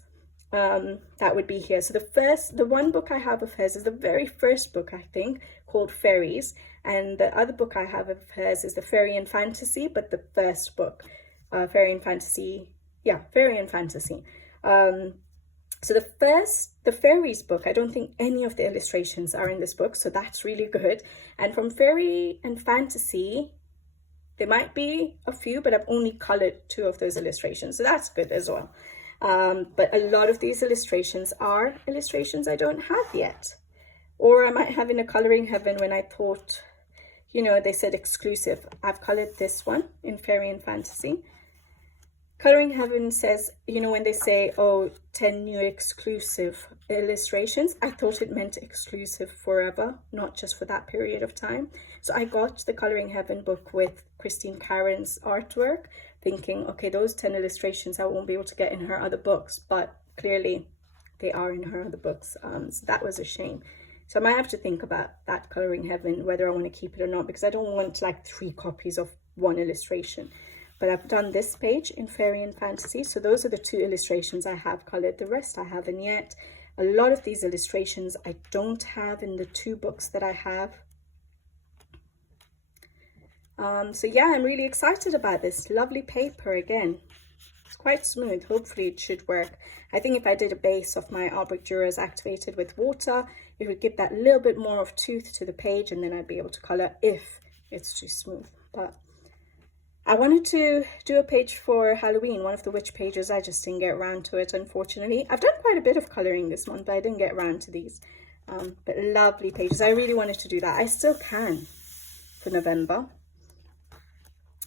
that would be here. So the one book I have of hers is the very first book, I think, called Fairies, and the other book I have of hers is the Fairy and Fantasy, but the first book, Fairy and Fantasy. Yeah, Fairy and Fantasy. So the Fairies book, I don't think any of the illustrations are in this book, so that's really good. And from Fairy and Fantasy, there might be a few, but I've only colored 2 of those illustrations, so that's good as well. But a lot of these illustrations are illustrations I don't have yet, or I might have in a Coloring Heaven when I thought, you know, they said exclusive. I've colored this one in Fairy and Fantasy. Coloring Heaven says, you know, when they say, oh, 10 new exclusive illustrations, I thought it meant exclusive forever, not just for that period of time. So I got the Coloring Heaven book with Christine Karen's artwork, thinking, okay, those 10 illustrations I won't be able to get in her other books, but clearly they are in her other books. So that was a shame. So I might have to think about that Coloring Heaven, whether I want to keep it or not, because I don't want like 3 copies of one illustration. But I've done this page in Fairy and Fantasy. So those are the 2 illustrations I have colored. The rest I haven't yet. A lot of these illustrations I don't have in the 2 books that I have. So yeah, I'm really excited about this. Lovely paper again. It's quite smooth. Hopefully it should work. I think if I did a base of my Artwork Duras activated with water, it would give that little bit more of tooth to the page, and then I'd be able to color if it's too smooth. But I wanted to do a page for Halloween, one of the witch pages. I just didn't get around to it, unfortunately. I've done quite a bit of coloring this month, but I didn't get around to these. But lovely pages. I really wanted to do that. I still can for November.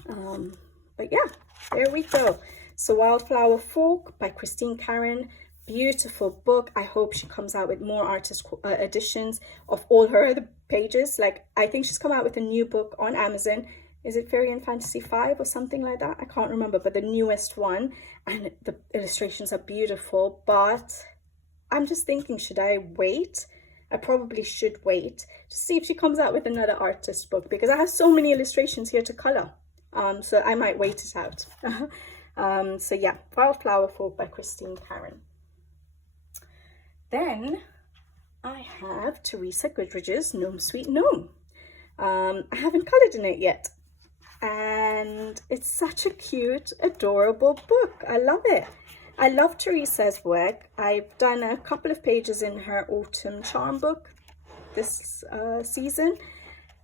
But yeah, there we go. So Wildflower Fork by Christine Karen. Beautiful book. I hope she comes out with more artist editions of all her other pages. Like, I think she's come out with a new book on Amazon. Is it Fairy and Fantasy 5 or something like that? I can't remember, but the newest one, and the illustrations are beautiful. But I'm just thinking, should I wait? I probably should wait to see if she comes out with another artist book, because I have so many illustrations here to color. So I might wait it out. So yeah, Wildflower Fork by Christine Karen. Then I have Teresa Goodridge's Gnome Sweet Gnome. I haven't colored in it yet, and it's such a cute, adorable book. I love it. I love Teresa's work. I've done a couple of pages in her Autumn Charm book this season,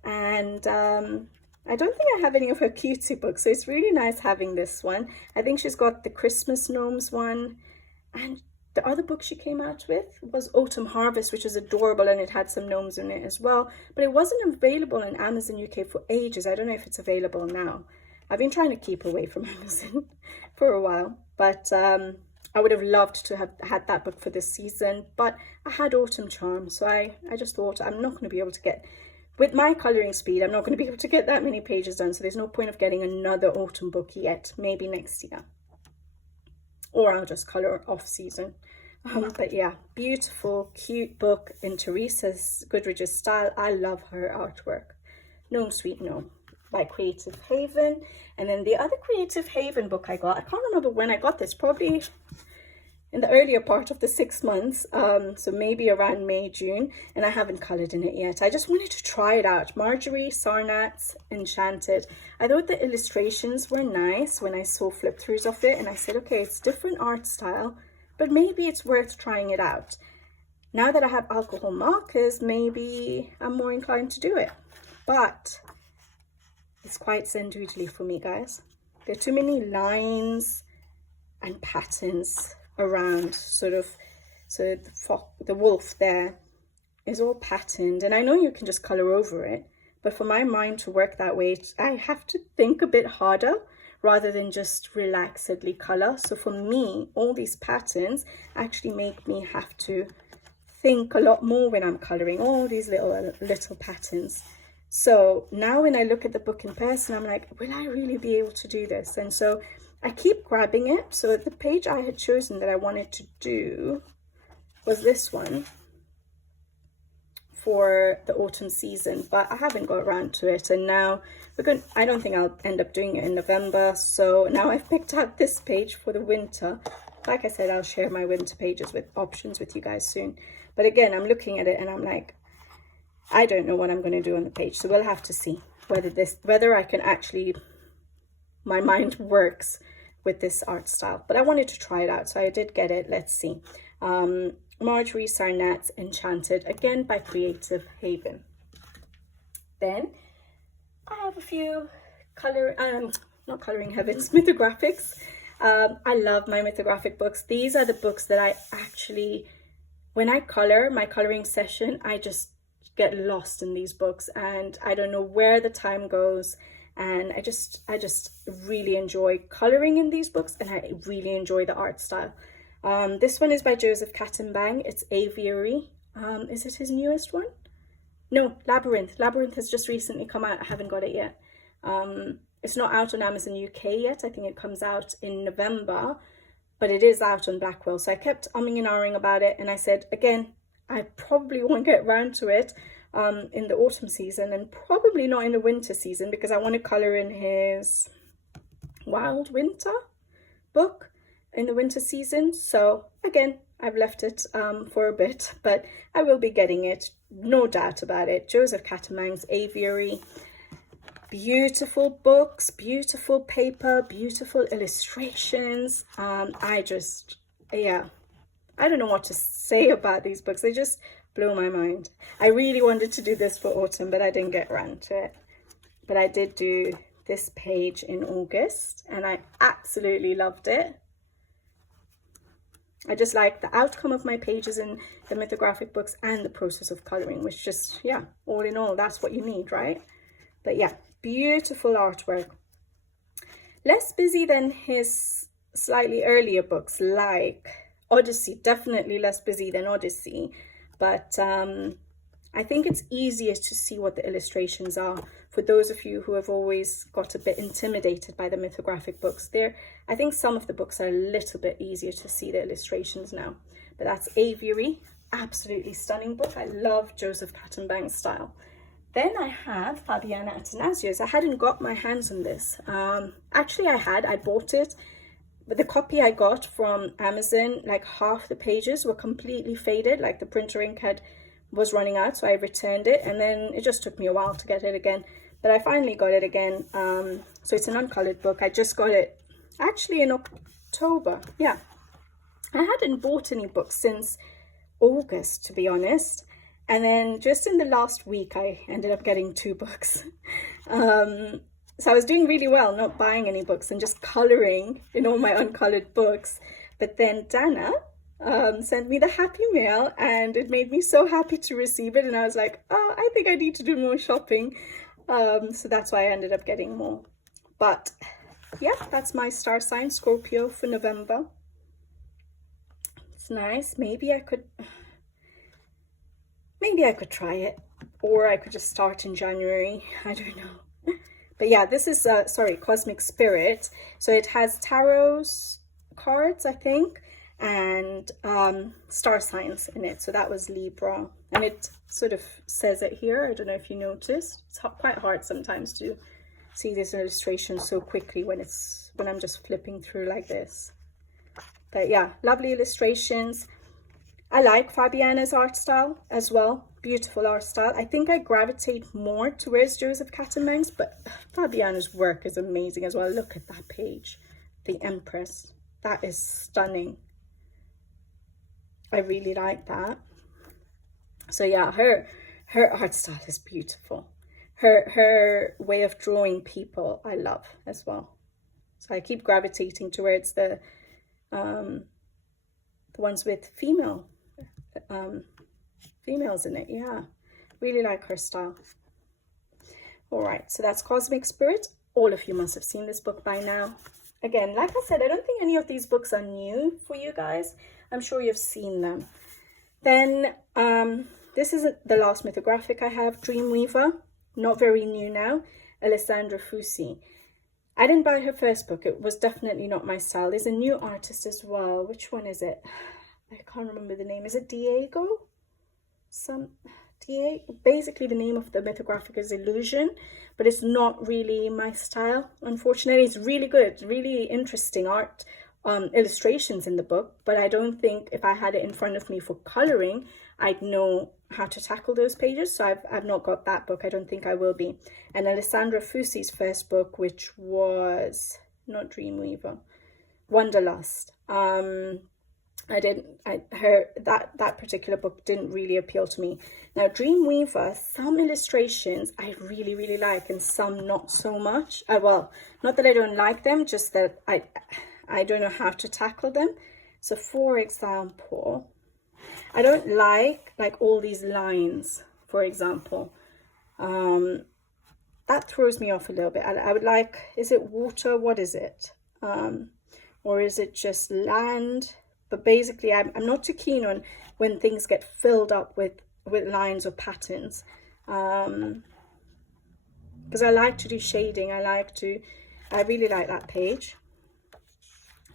and I don't think I have any of her cutesy books, so it's really nice having this one. I think she's got the Christmas Gnomes one, and the other book she came out with was Autumn Harvest, which is adorable, and it had some gnomes in it as well. But it wasn't available in Amazon UK for ages. I don't know if it's available now. I've been trying to keep away from Amazon for a while, but I would have loved to have had that book for this season, but I had Autumn Charm, so I just thought I'm not going to be able to get, with my colouring speed, I'm not going to be able to get that many pages done, so there's no point of getting another autumn book yet, maybe next year. Or I'll just colour off season. But yeah, beautiful, cute book in Teresa's Goodridge's style. I love her artwork. Gnome Sweet Gnome by Creative Haven. And then the other Creative Haven book I got, I can't remember when I got this, probably in the earlier part of the 6 months, so maybe around May, June, and I haven't coloured in it yet. I just wanted to try it out. Marjorie Sarnat's Enchanted. I thought the illustrations were nice when I saw flip throughs of it, and I said, okay, it's different art style, but maybe it's worth trying it out. Now that I have alcohol markers, maybe I'm more inclined to do it. But it's quite zen-doodly for me, guys. There are too many lines and patterns around, sort of. So the wolf there is all patterned, and I know you can just color over it, but for my mind to work that way, I have to think a bit harder rather than just relaxedly color. So for me, all these patterns actually make me have to think a lot more when I'm coloring, all these little patterns. So now when I look at the book in person, I'm like, will I really be able to do this? And so I keep grabbing it. So the page I had chosen that I wanted to do was this one for the autumn season, but I haven't got around to it. And now I don't think I'll end up doing it in November. So now I've picked out this page for the winter. Like I said, I'll share my winter pages with options with you guys soon. But again, I'm looking at it and I'm like, I don't know what I'm going to do on the page. So we'll have to see whether I can actually, my mind works with this art style. But I wanted to try it out, so I did get it. Let's see. Marjorie Sarnat's Enchanted, again by Creative Haven. Then I have a few not Colouring Heavens, mythographics. I love my mythographic books. These are the books that I actually, when I colour, my colouring session, I just get lost in these books and I don't know where the time goes. And I just really enjoy colouring in these books, and I really enjoy the art style. This one is by Joseph Kattenbang. It's Avary. Is it his newest one? No, Labyrinth. Labyrinth has just recently come out. I haven't got it yet. It's not out on Amazon UK yet. I think it comes out in November, but it is out on Blackwell. So I kept umming and ahhing about it, and I said, again, I probably won't get around to it in the autumn season, and probably not in the winter season, because I want to colour in his Wild Winter book in the winter season. So again, I've left it for a bit, but I will be getting it, no doubt about it. Joseph Kattenbang's Avary. Beautiful books, beautiful paper, beautiful illustrations. I don't know what to say about these books. They just blow my mind. I really wanted to do this for autumn, but I didn't get around to it. But I did do this page in August, and I absolutely loved it. I just like the outcome of my pages in the mythographic books and the process of colouring, which just, yeah, all in all, that's what you need, right? But yeah, beautiful artwork. Less busy than his slightly earlier books like Odyssey, definitely less busy than Odyssey, but I think it's easier to see what the illustrations are for those of you who have always got a bit intimidated by the mythographic books. I think some of the books are a little bit easier to see the illustrations now, but that's Avary, absolutely stunning book. I love Joseph Kattenbang's style. Then I have Fabiana Atanasios. I hadn't got my hands on this. Actually I bought it. But the copy I got from Amazon, like half the pages were completely faded, like the printer ink was running out, so I returned it, and then it just took me a while to get it again. But I finally got it again. So it's an uncolored book. I just got it actually in October. Yeah, I hadn't bought any books since August, to be honest. And then just in the last week, I ended up getting 2 books. So I was doing really well, not buying any books and just colouring in all my uncolored books. But then Dana sent me the happy mail, and it made me so happy to receive it. And I was like, oh, I think I need to do more shopping. So that's why I ended up getting more. But yeah, that's my star sign, Scorpio, for November. It's nice. Maybe I could try it, or I could just start in January. I don't know. But yeah, this is sorry, Cosmic Spirit. So it has tarot's cards, I think, and star signs in it. So that was Libra, and it sort of says it here. I don't know if you noticed. It's quite hard sometimes to see this illustration so quickly when I'm just flipping through like this. But yeah, lovely illustrations. I like Fabiana's art style as well. Beautiful art style. I think I gravitate more towards Joseph Catamang's, but Fabiana's work is amazing as well. Look at that page, the Empress. That is stunning. I really like that. So yeah, her art style is beautiful. Her way of drawing people, I love as well. So I keep gravitating towards the ones with females in it. Yeah, really like her style. All right, so that's Cosmic Spirit. All of you must have seen this book by now. Again, like I said, I don't think any of these books are new for you guys. I'm sure you've seen them. Then this is the last mythographic I have, Dreamweaver. Not very new now, Alessandra Fusi. I didn't buy her first book. It was definitely not my style. There's a new artist as well. Which one is it? I can't remember the name. Is it Diego? Basically the name of the mythographic is Illusion, but it's not really my style, unfortunately. It's really good, really interesting art, illustrations in the book, but I don't think if I had it in front of me for coloring, I'd know how to tackle those pages. So I've not got that book. I don't think I will be. And Alessandra Fusi's first book, which was not Dreamweaver, Wanderlust. That particular book didn't really appeal to me. Now Dreamweaver, some illustrations I really, really like, and some not so much. Well, not that I don't like them, just that I don't know how to tackle them. So for example, I don't like all these lines, for example. That throws me off a little bit. I would like, is it water? What is it? Or is it just land? But basically, I'm not too keen on when things get filled up with lines or patterns. Because I like to do shading. I really like that page.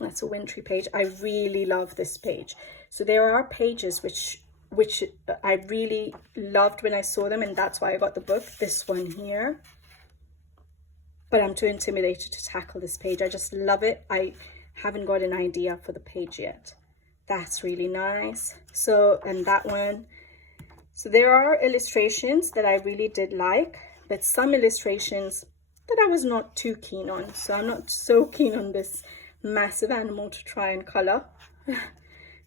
That's a wintry page. I really love this page. So there are pages which I really loved when I saw them, and that's why I got the book. This one here. But I'm too intimidated to tackle this page. I just love it. I haven't got an idea for the page yet. That's really nice. So, and that one. So there are illustrations that I really did like, but some illustrations that I was not too keen on. So I'm not so keen on this massive animal to try and color.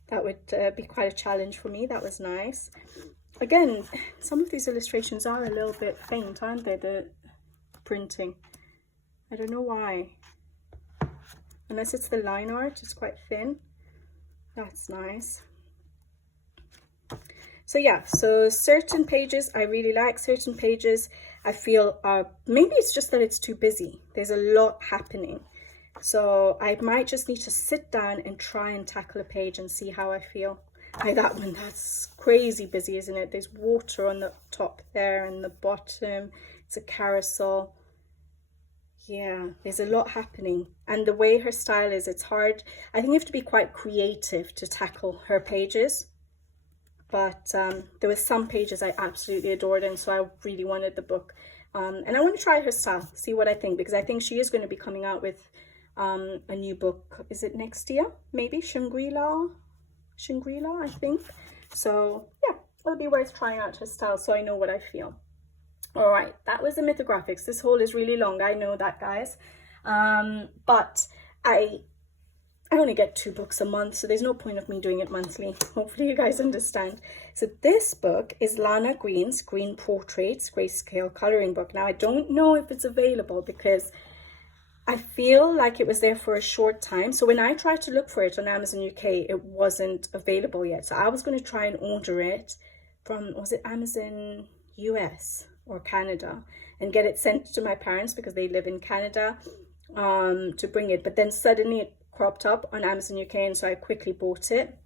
That would be quite a challenge for me. That was nice. Again, some of these illustrations are a little bit faint, aren't they? The printing. I don't know why. Unless it's the line art, it's quite thin. That's nice. So yeah, so certain pages I really like, certain pages I feel maybe it's just that it's too busy. There's a lot happening. So I might just need to sit down and try and tackle a page and see how I feel. Like that one, that's crazy busy, isn't it? There's water on the top there and the bottom. It's a carousel. Yeah, there's a lot happening. And the way her style is, it's hard. I think you have to be quite creative to tackle her pages. But there were some pages I absolutely adored, and so I really wanted the book. And I want to try her style, see what I think, because I think she is going to be coming out with a new book. Is it next year? Maybe Shangri-La, I think. So yeah, it'll be worth trying out her style so I know what I feel. All right, that was the mythographics. This haul is really long, I know that, guys. But I only get 2 books a month, so there's no point of me doing it monthly. Hopefully you guys understand. So this book is Lana Green's Green Portraits Grayscale Coloring Book. Now I don't know if it's available because I feel like it was there for a short time. So when I tried to look for it on Amazon UK, it wasn't available yet. So I was going to try and order it from, was it Amazon US or Canada, and get it sent to my parents because they live in Canada, to bring it. But then suddenly it cropped up on Amazon UK, and so I quickly bought it.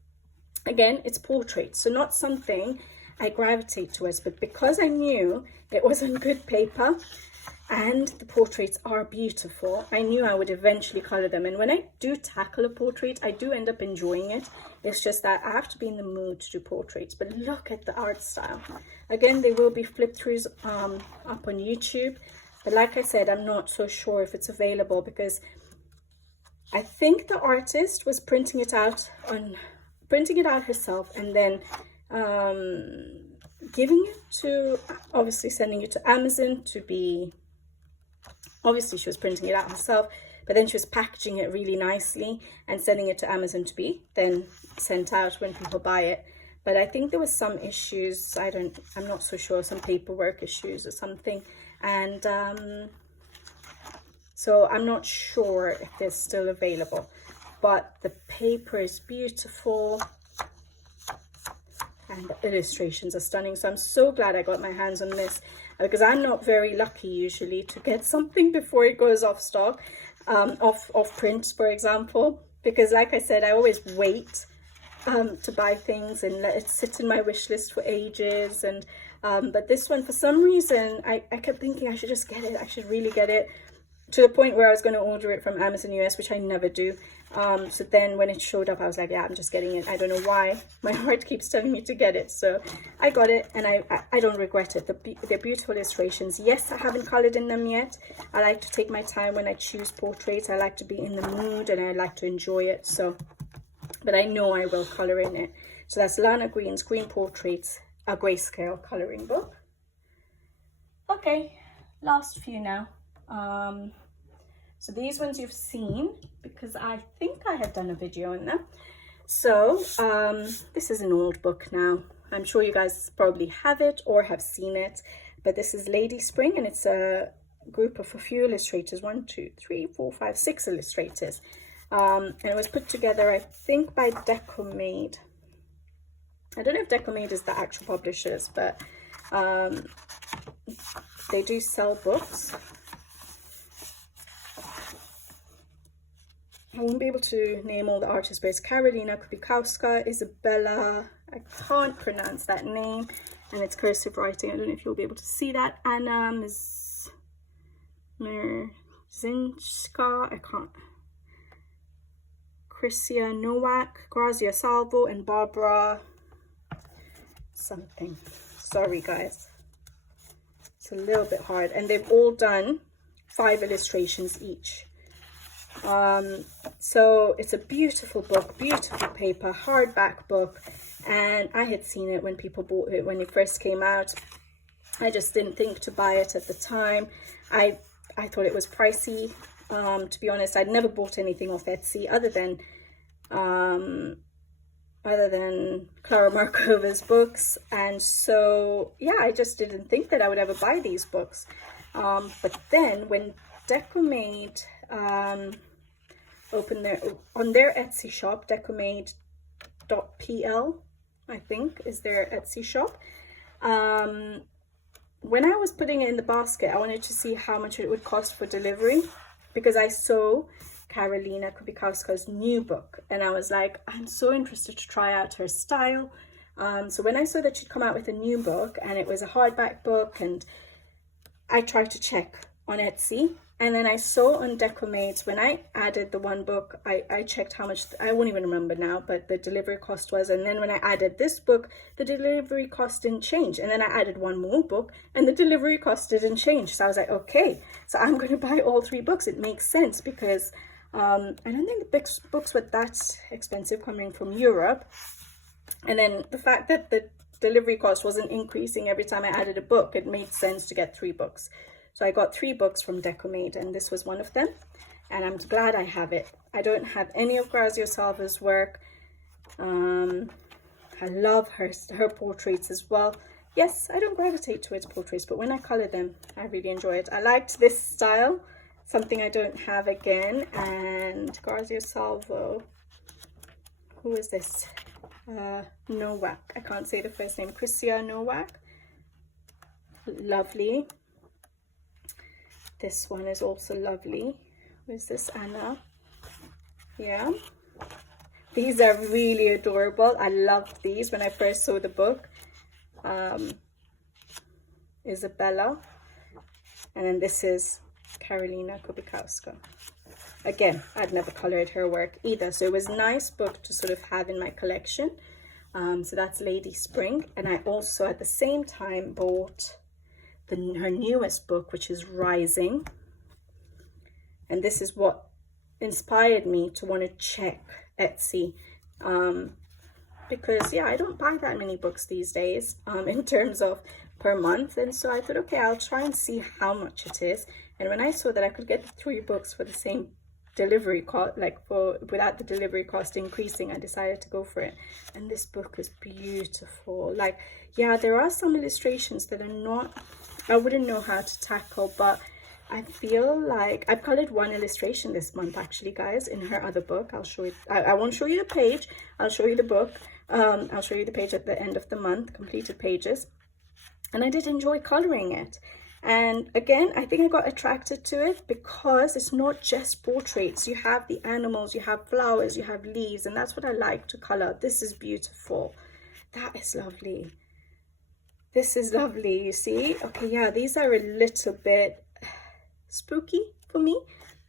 Again, it's portrait, so not something I gravitate towards, but because I knew it was on good paper and the portraits are beautiful, I knew I would eventually color them. And when I do tackle a portrait, I do end up enjoying it. It's just that I have to be in the mood to do portraits. But look at the art style. Again, there will be flip throughs up on YouTube, but like I said, I'm not so sure if it's available, because I think the artist was printing it out herself, and then giving it to, obviously sending it to Amazon to be, obviously she was printing it out herself, but then she was packaging it really nicely and sending it to Amazon to be then sent out when people buy it. But I think there was some issues, I'm not so sure, some paperwork issues or something, and so I'm not sure if they're still available. But the paper is beautiful and the illustrations are stunning. So I'm so glad I got my hands on this, because I'm not very lucky usually to get something before it goes off stock, off print, for example, because like I said, I always wait to buy things and let it sit in my wish list for ages. And but this one, for some reason, I kept thinking I should just get it, I should really get it, to the point where I was going to order it from Amazon US, which I never do. So then when it showed up, I was like, yeah, I'm just getting it. I don't know why. My heart keeps telling me to get it. So I got it, and I don't regret it. They're beautiful illustrations. Yes, I haven't colored in them yet. I like to take my time when I choose portraits. I like to be in the mood and I like to enjoy it. So, but I know I will color in it. So that's Lana Green's Green Portraits, a grayscale coloring book. Okay, last few now. So these ones you've seen, because I think I have done a video on them. So this is an old book now. I'm sure you guys probably have it or have seen it, but this is Ladyspring, and it's a group of a few illustrators, 1, 2, 3, 4, 5, 6 illustrators. And it was put together, I think, by Decomade. I don't know if Decomade is the actual publishers, but they do sell books. I won't be able to name all the artists, but it's Karolina Kubikowska, Isabella, I can't pronounce that name, and it's cursive writing. I don't know if you'll be able to see that. Anna Mierzinska, I can't. Chrissia Nowak, Grazia Salvo, and Barbara something. Sorry guys, it's a little bit hard. And they've all done 5 illustrations each. So it's a beautiful book, beautiful paper, hardback book, and I had seen it when people bought it when it first came out. I just didn't think to buy it at the time. I thought it was pricey. To be honest, I'd never bought anything off Etsy other than Clara Markova's books, and so yeah, I just didn't think that I would ever buy these books. But then when Decomade opened on their Etsy shop, decomade.pl, I think is their Etsy shop. When I was putting it in the basket, I wanted to see how much it would cost for delivery, because I saw Karolina Kubikowska's new book, and I was like, I'm so interested to try out her style. So when I saw that she'd come out with a new book and it was a hardback book, and I tried to check on Etsy, and then I saw on Decomade, when I added the one book, I checked how much, I won't even remember now, but the delivery cost was, and then when I added this book, the delivery cost didn't change, and then I added one more book and the delivery cost didn't change. So I was like, okay, so I'm going to buy all 3 books. It makes sense, because I don't think the books were that expensive coming from Europe, and then the fact that the delivery cost wasn't increasing every time I added a book, it made sense to get 3 books. So I got 3 books from Decomade, and this was one of them, and I'm glad I have it. I don't have any of Grazia Salvo's work. I love her portraits as well. Yes, I don't gravitate towards portraits, but when I color them, I really enjoy it. I liked this style. something I don't have again. And Garzio Salvo, who is this? Nowak, I can't say the first name. Chrissia Nowak, lovely. This one is also lovely. Who is this? Anna. Yeah, these are really adorable. I loved these when I first saw the book. Isabella, and then this is Karolina Kubikowska. Again, I'd never colored her work either, so it was a nice book to sort of have in my collection. So that's Ladyspring, and I also at the same time bought her newest book, which is Rising, and this is what inspired me to want to check Etsy, because yeah, I don't buy that many books these days in terms of per month, and so I thought, okay, I'll try and see how much it is. And when I saw that I could get 3 books for the same delivery cost, like without the delivery cost increasing, I decided to go for it. And this book is beautiful. Like, yeah, there are some illustrations that are not, I wouldn't know how to tackle, but I feel like I've colored one illustration this month actually, guys, in her other book. I'll show you, I won't show you the page, I'll show you the book. I'll show you the page at the end of the month, completed pages. And I did enjoy coloring it. And again, I think I got attracted to it because it's not just portraits. You have the animals, you have flowers, you have leaves, and that's what I like to color. This is beautiful. That is lovely. This is lovely, you see? Okay, yeah, these are a little bit spooky for me,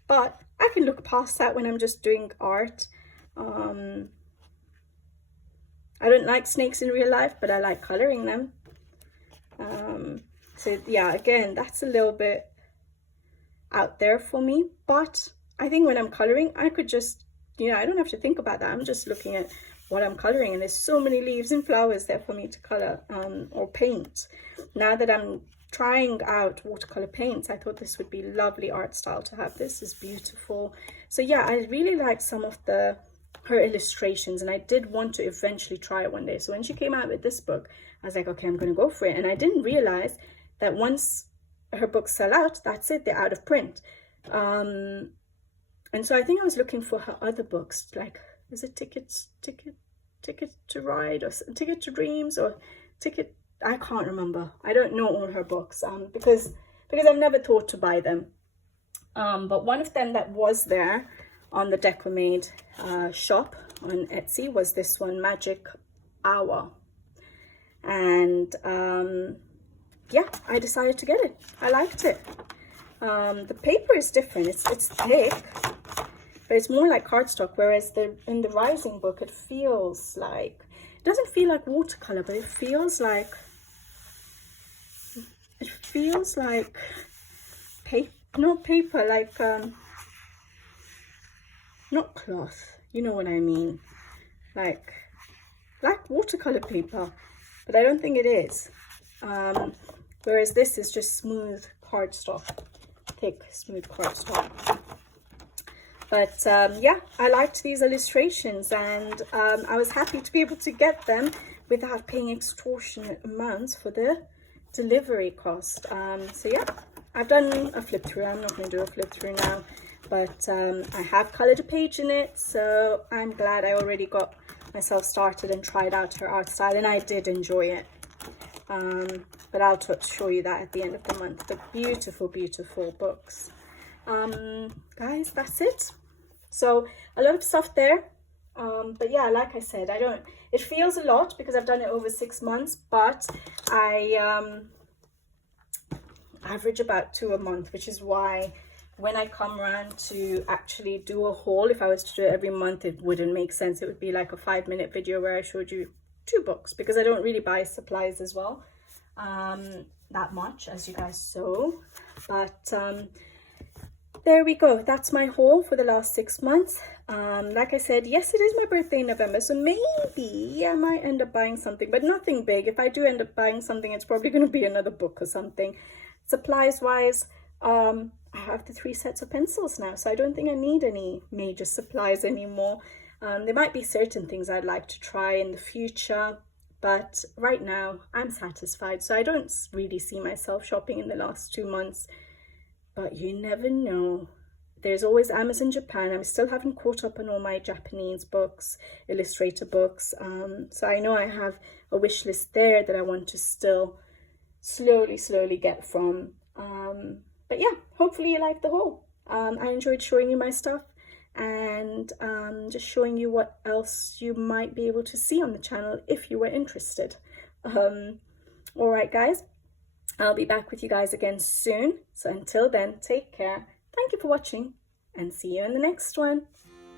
but I can look past that when I'm just doing art. I don't like snakes in real life, but I like coloring them. So yeah, again, that's a little bit out there for me, but I think when I'm coloring, I could just, you know, I don't have to think about that. I'm just looking at what I'm coloring, and there's so many leaves and flowers there for me to color or paint. Now that I'm trying out watercolor paints, I thought this would be lovely art style to have. This is beautiful. So yeah, I really like some of her illustrations, and I did want to eventually try it one day. So when she came out with this book, I was like, okay, I'm going to go for it. And I didn't realize that once her books sell out, that's it, they're out of print. And so I think I was looking for her other books, like, is it Ticket to Ride, or Ticket to Dreams, or Ticket, I can't remember. I don't know all her books because I've never thought to buy them. But one of them that was there on the Declamade shop on Etsy was this one, Magic Hour. And yeah, I decided to get it. I liked it. The paper is different. It's thick, but it's more like cardstock, whereas in the Rising book, it feels like, it doesn't feel like watercolor, but it feels like paper, not paper, like not cloth, you know what I mean, like watercolor paper, but I don't think it is. Whereas this is just smooth cardstock, thick smooth cardstock. But yeah, I liked these illustrations, and I was happy to be able to get them without paying extortionate amounts for the delivery cost. So yeah, I've done a flip through. I'm not going to do a flip through now, but I have colored a page in it, so I'm glad I already got myself started and tried out her art style, and I did enjoy it. But I'll show you that at the end of the month. The beautiful, beautiful books. Guys, that's it. So a lot of stuff there. But yeah, like I said, it feels a lot because I've done it over 6 months, but I average about 2 a month, which is why when I come around to actually do a haul, if I was to do it every month, it wouldn't make sense. It would be like a 5-minute video where I showed you 2 books, because I don't really buy supplies as well that much, as you guys saw. But there we go. That's my haul for the last 6 months. Like I said, yes, it is my birthday in November, so maybe I might end up buying something, but nothing big. If I do end up buying something, it's probably going to be another book or something. Supplies wise, I have the 3 sets of pencils now, so I don't think I need any major supplies anymore. There might be certain things I'd like to try in the future, but right now I'm satisfied. So I don't really see myself shopping in the last 2 months but you never know. There's always Amazon Japan. I still haven't caught up on all my Japanese books, illustrator books. So I know I have a wish list there that I want to still slowly get from. But yeah, hopefully you like the haul. I enjoyed showing you my stuff and just showing you what else you might be able to see on the channel if you were interested. All right, guys, I'll be back with you guys again soon. So until then, take care. Thank you for watching and see you in the next one.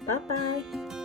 Bye-bye.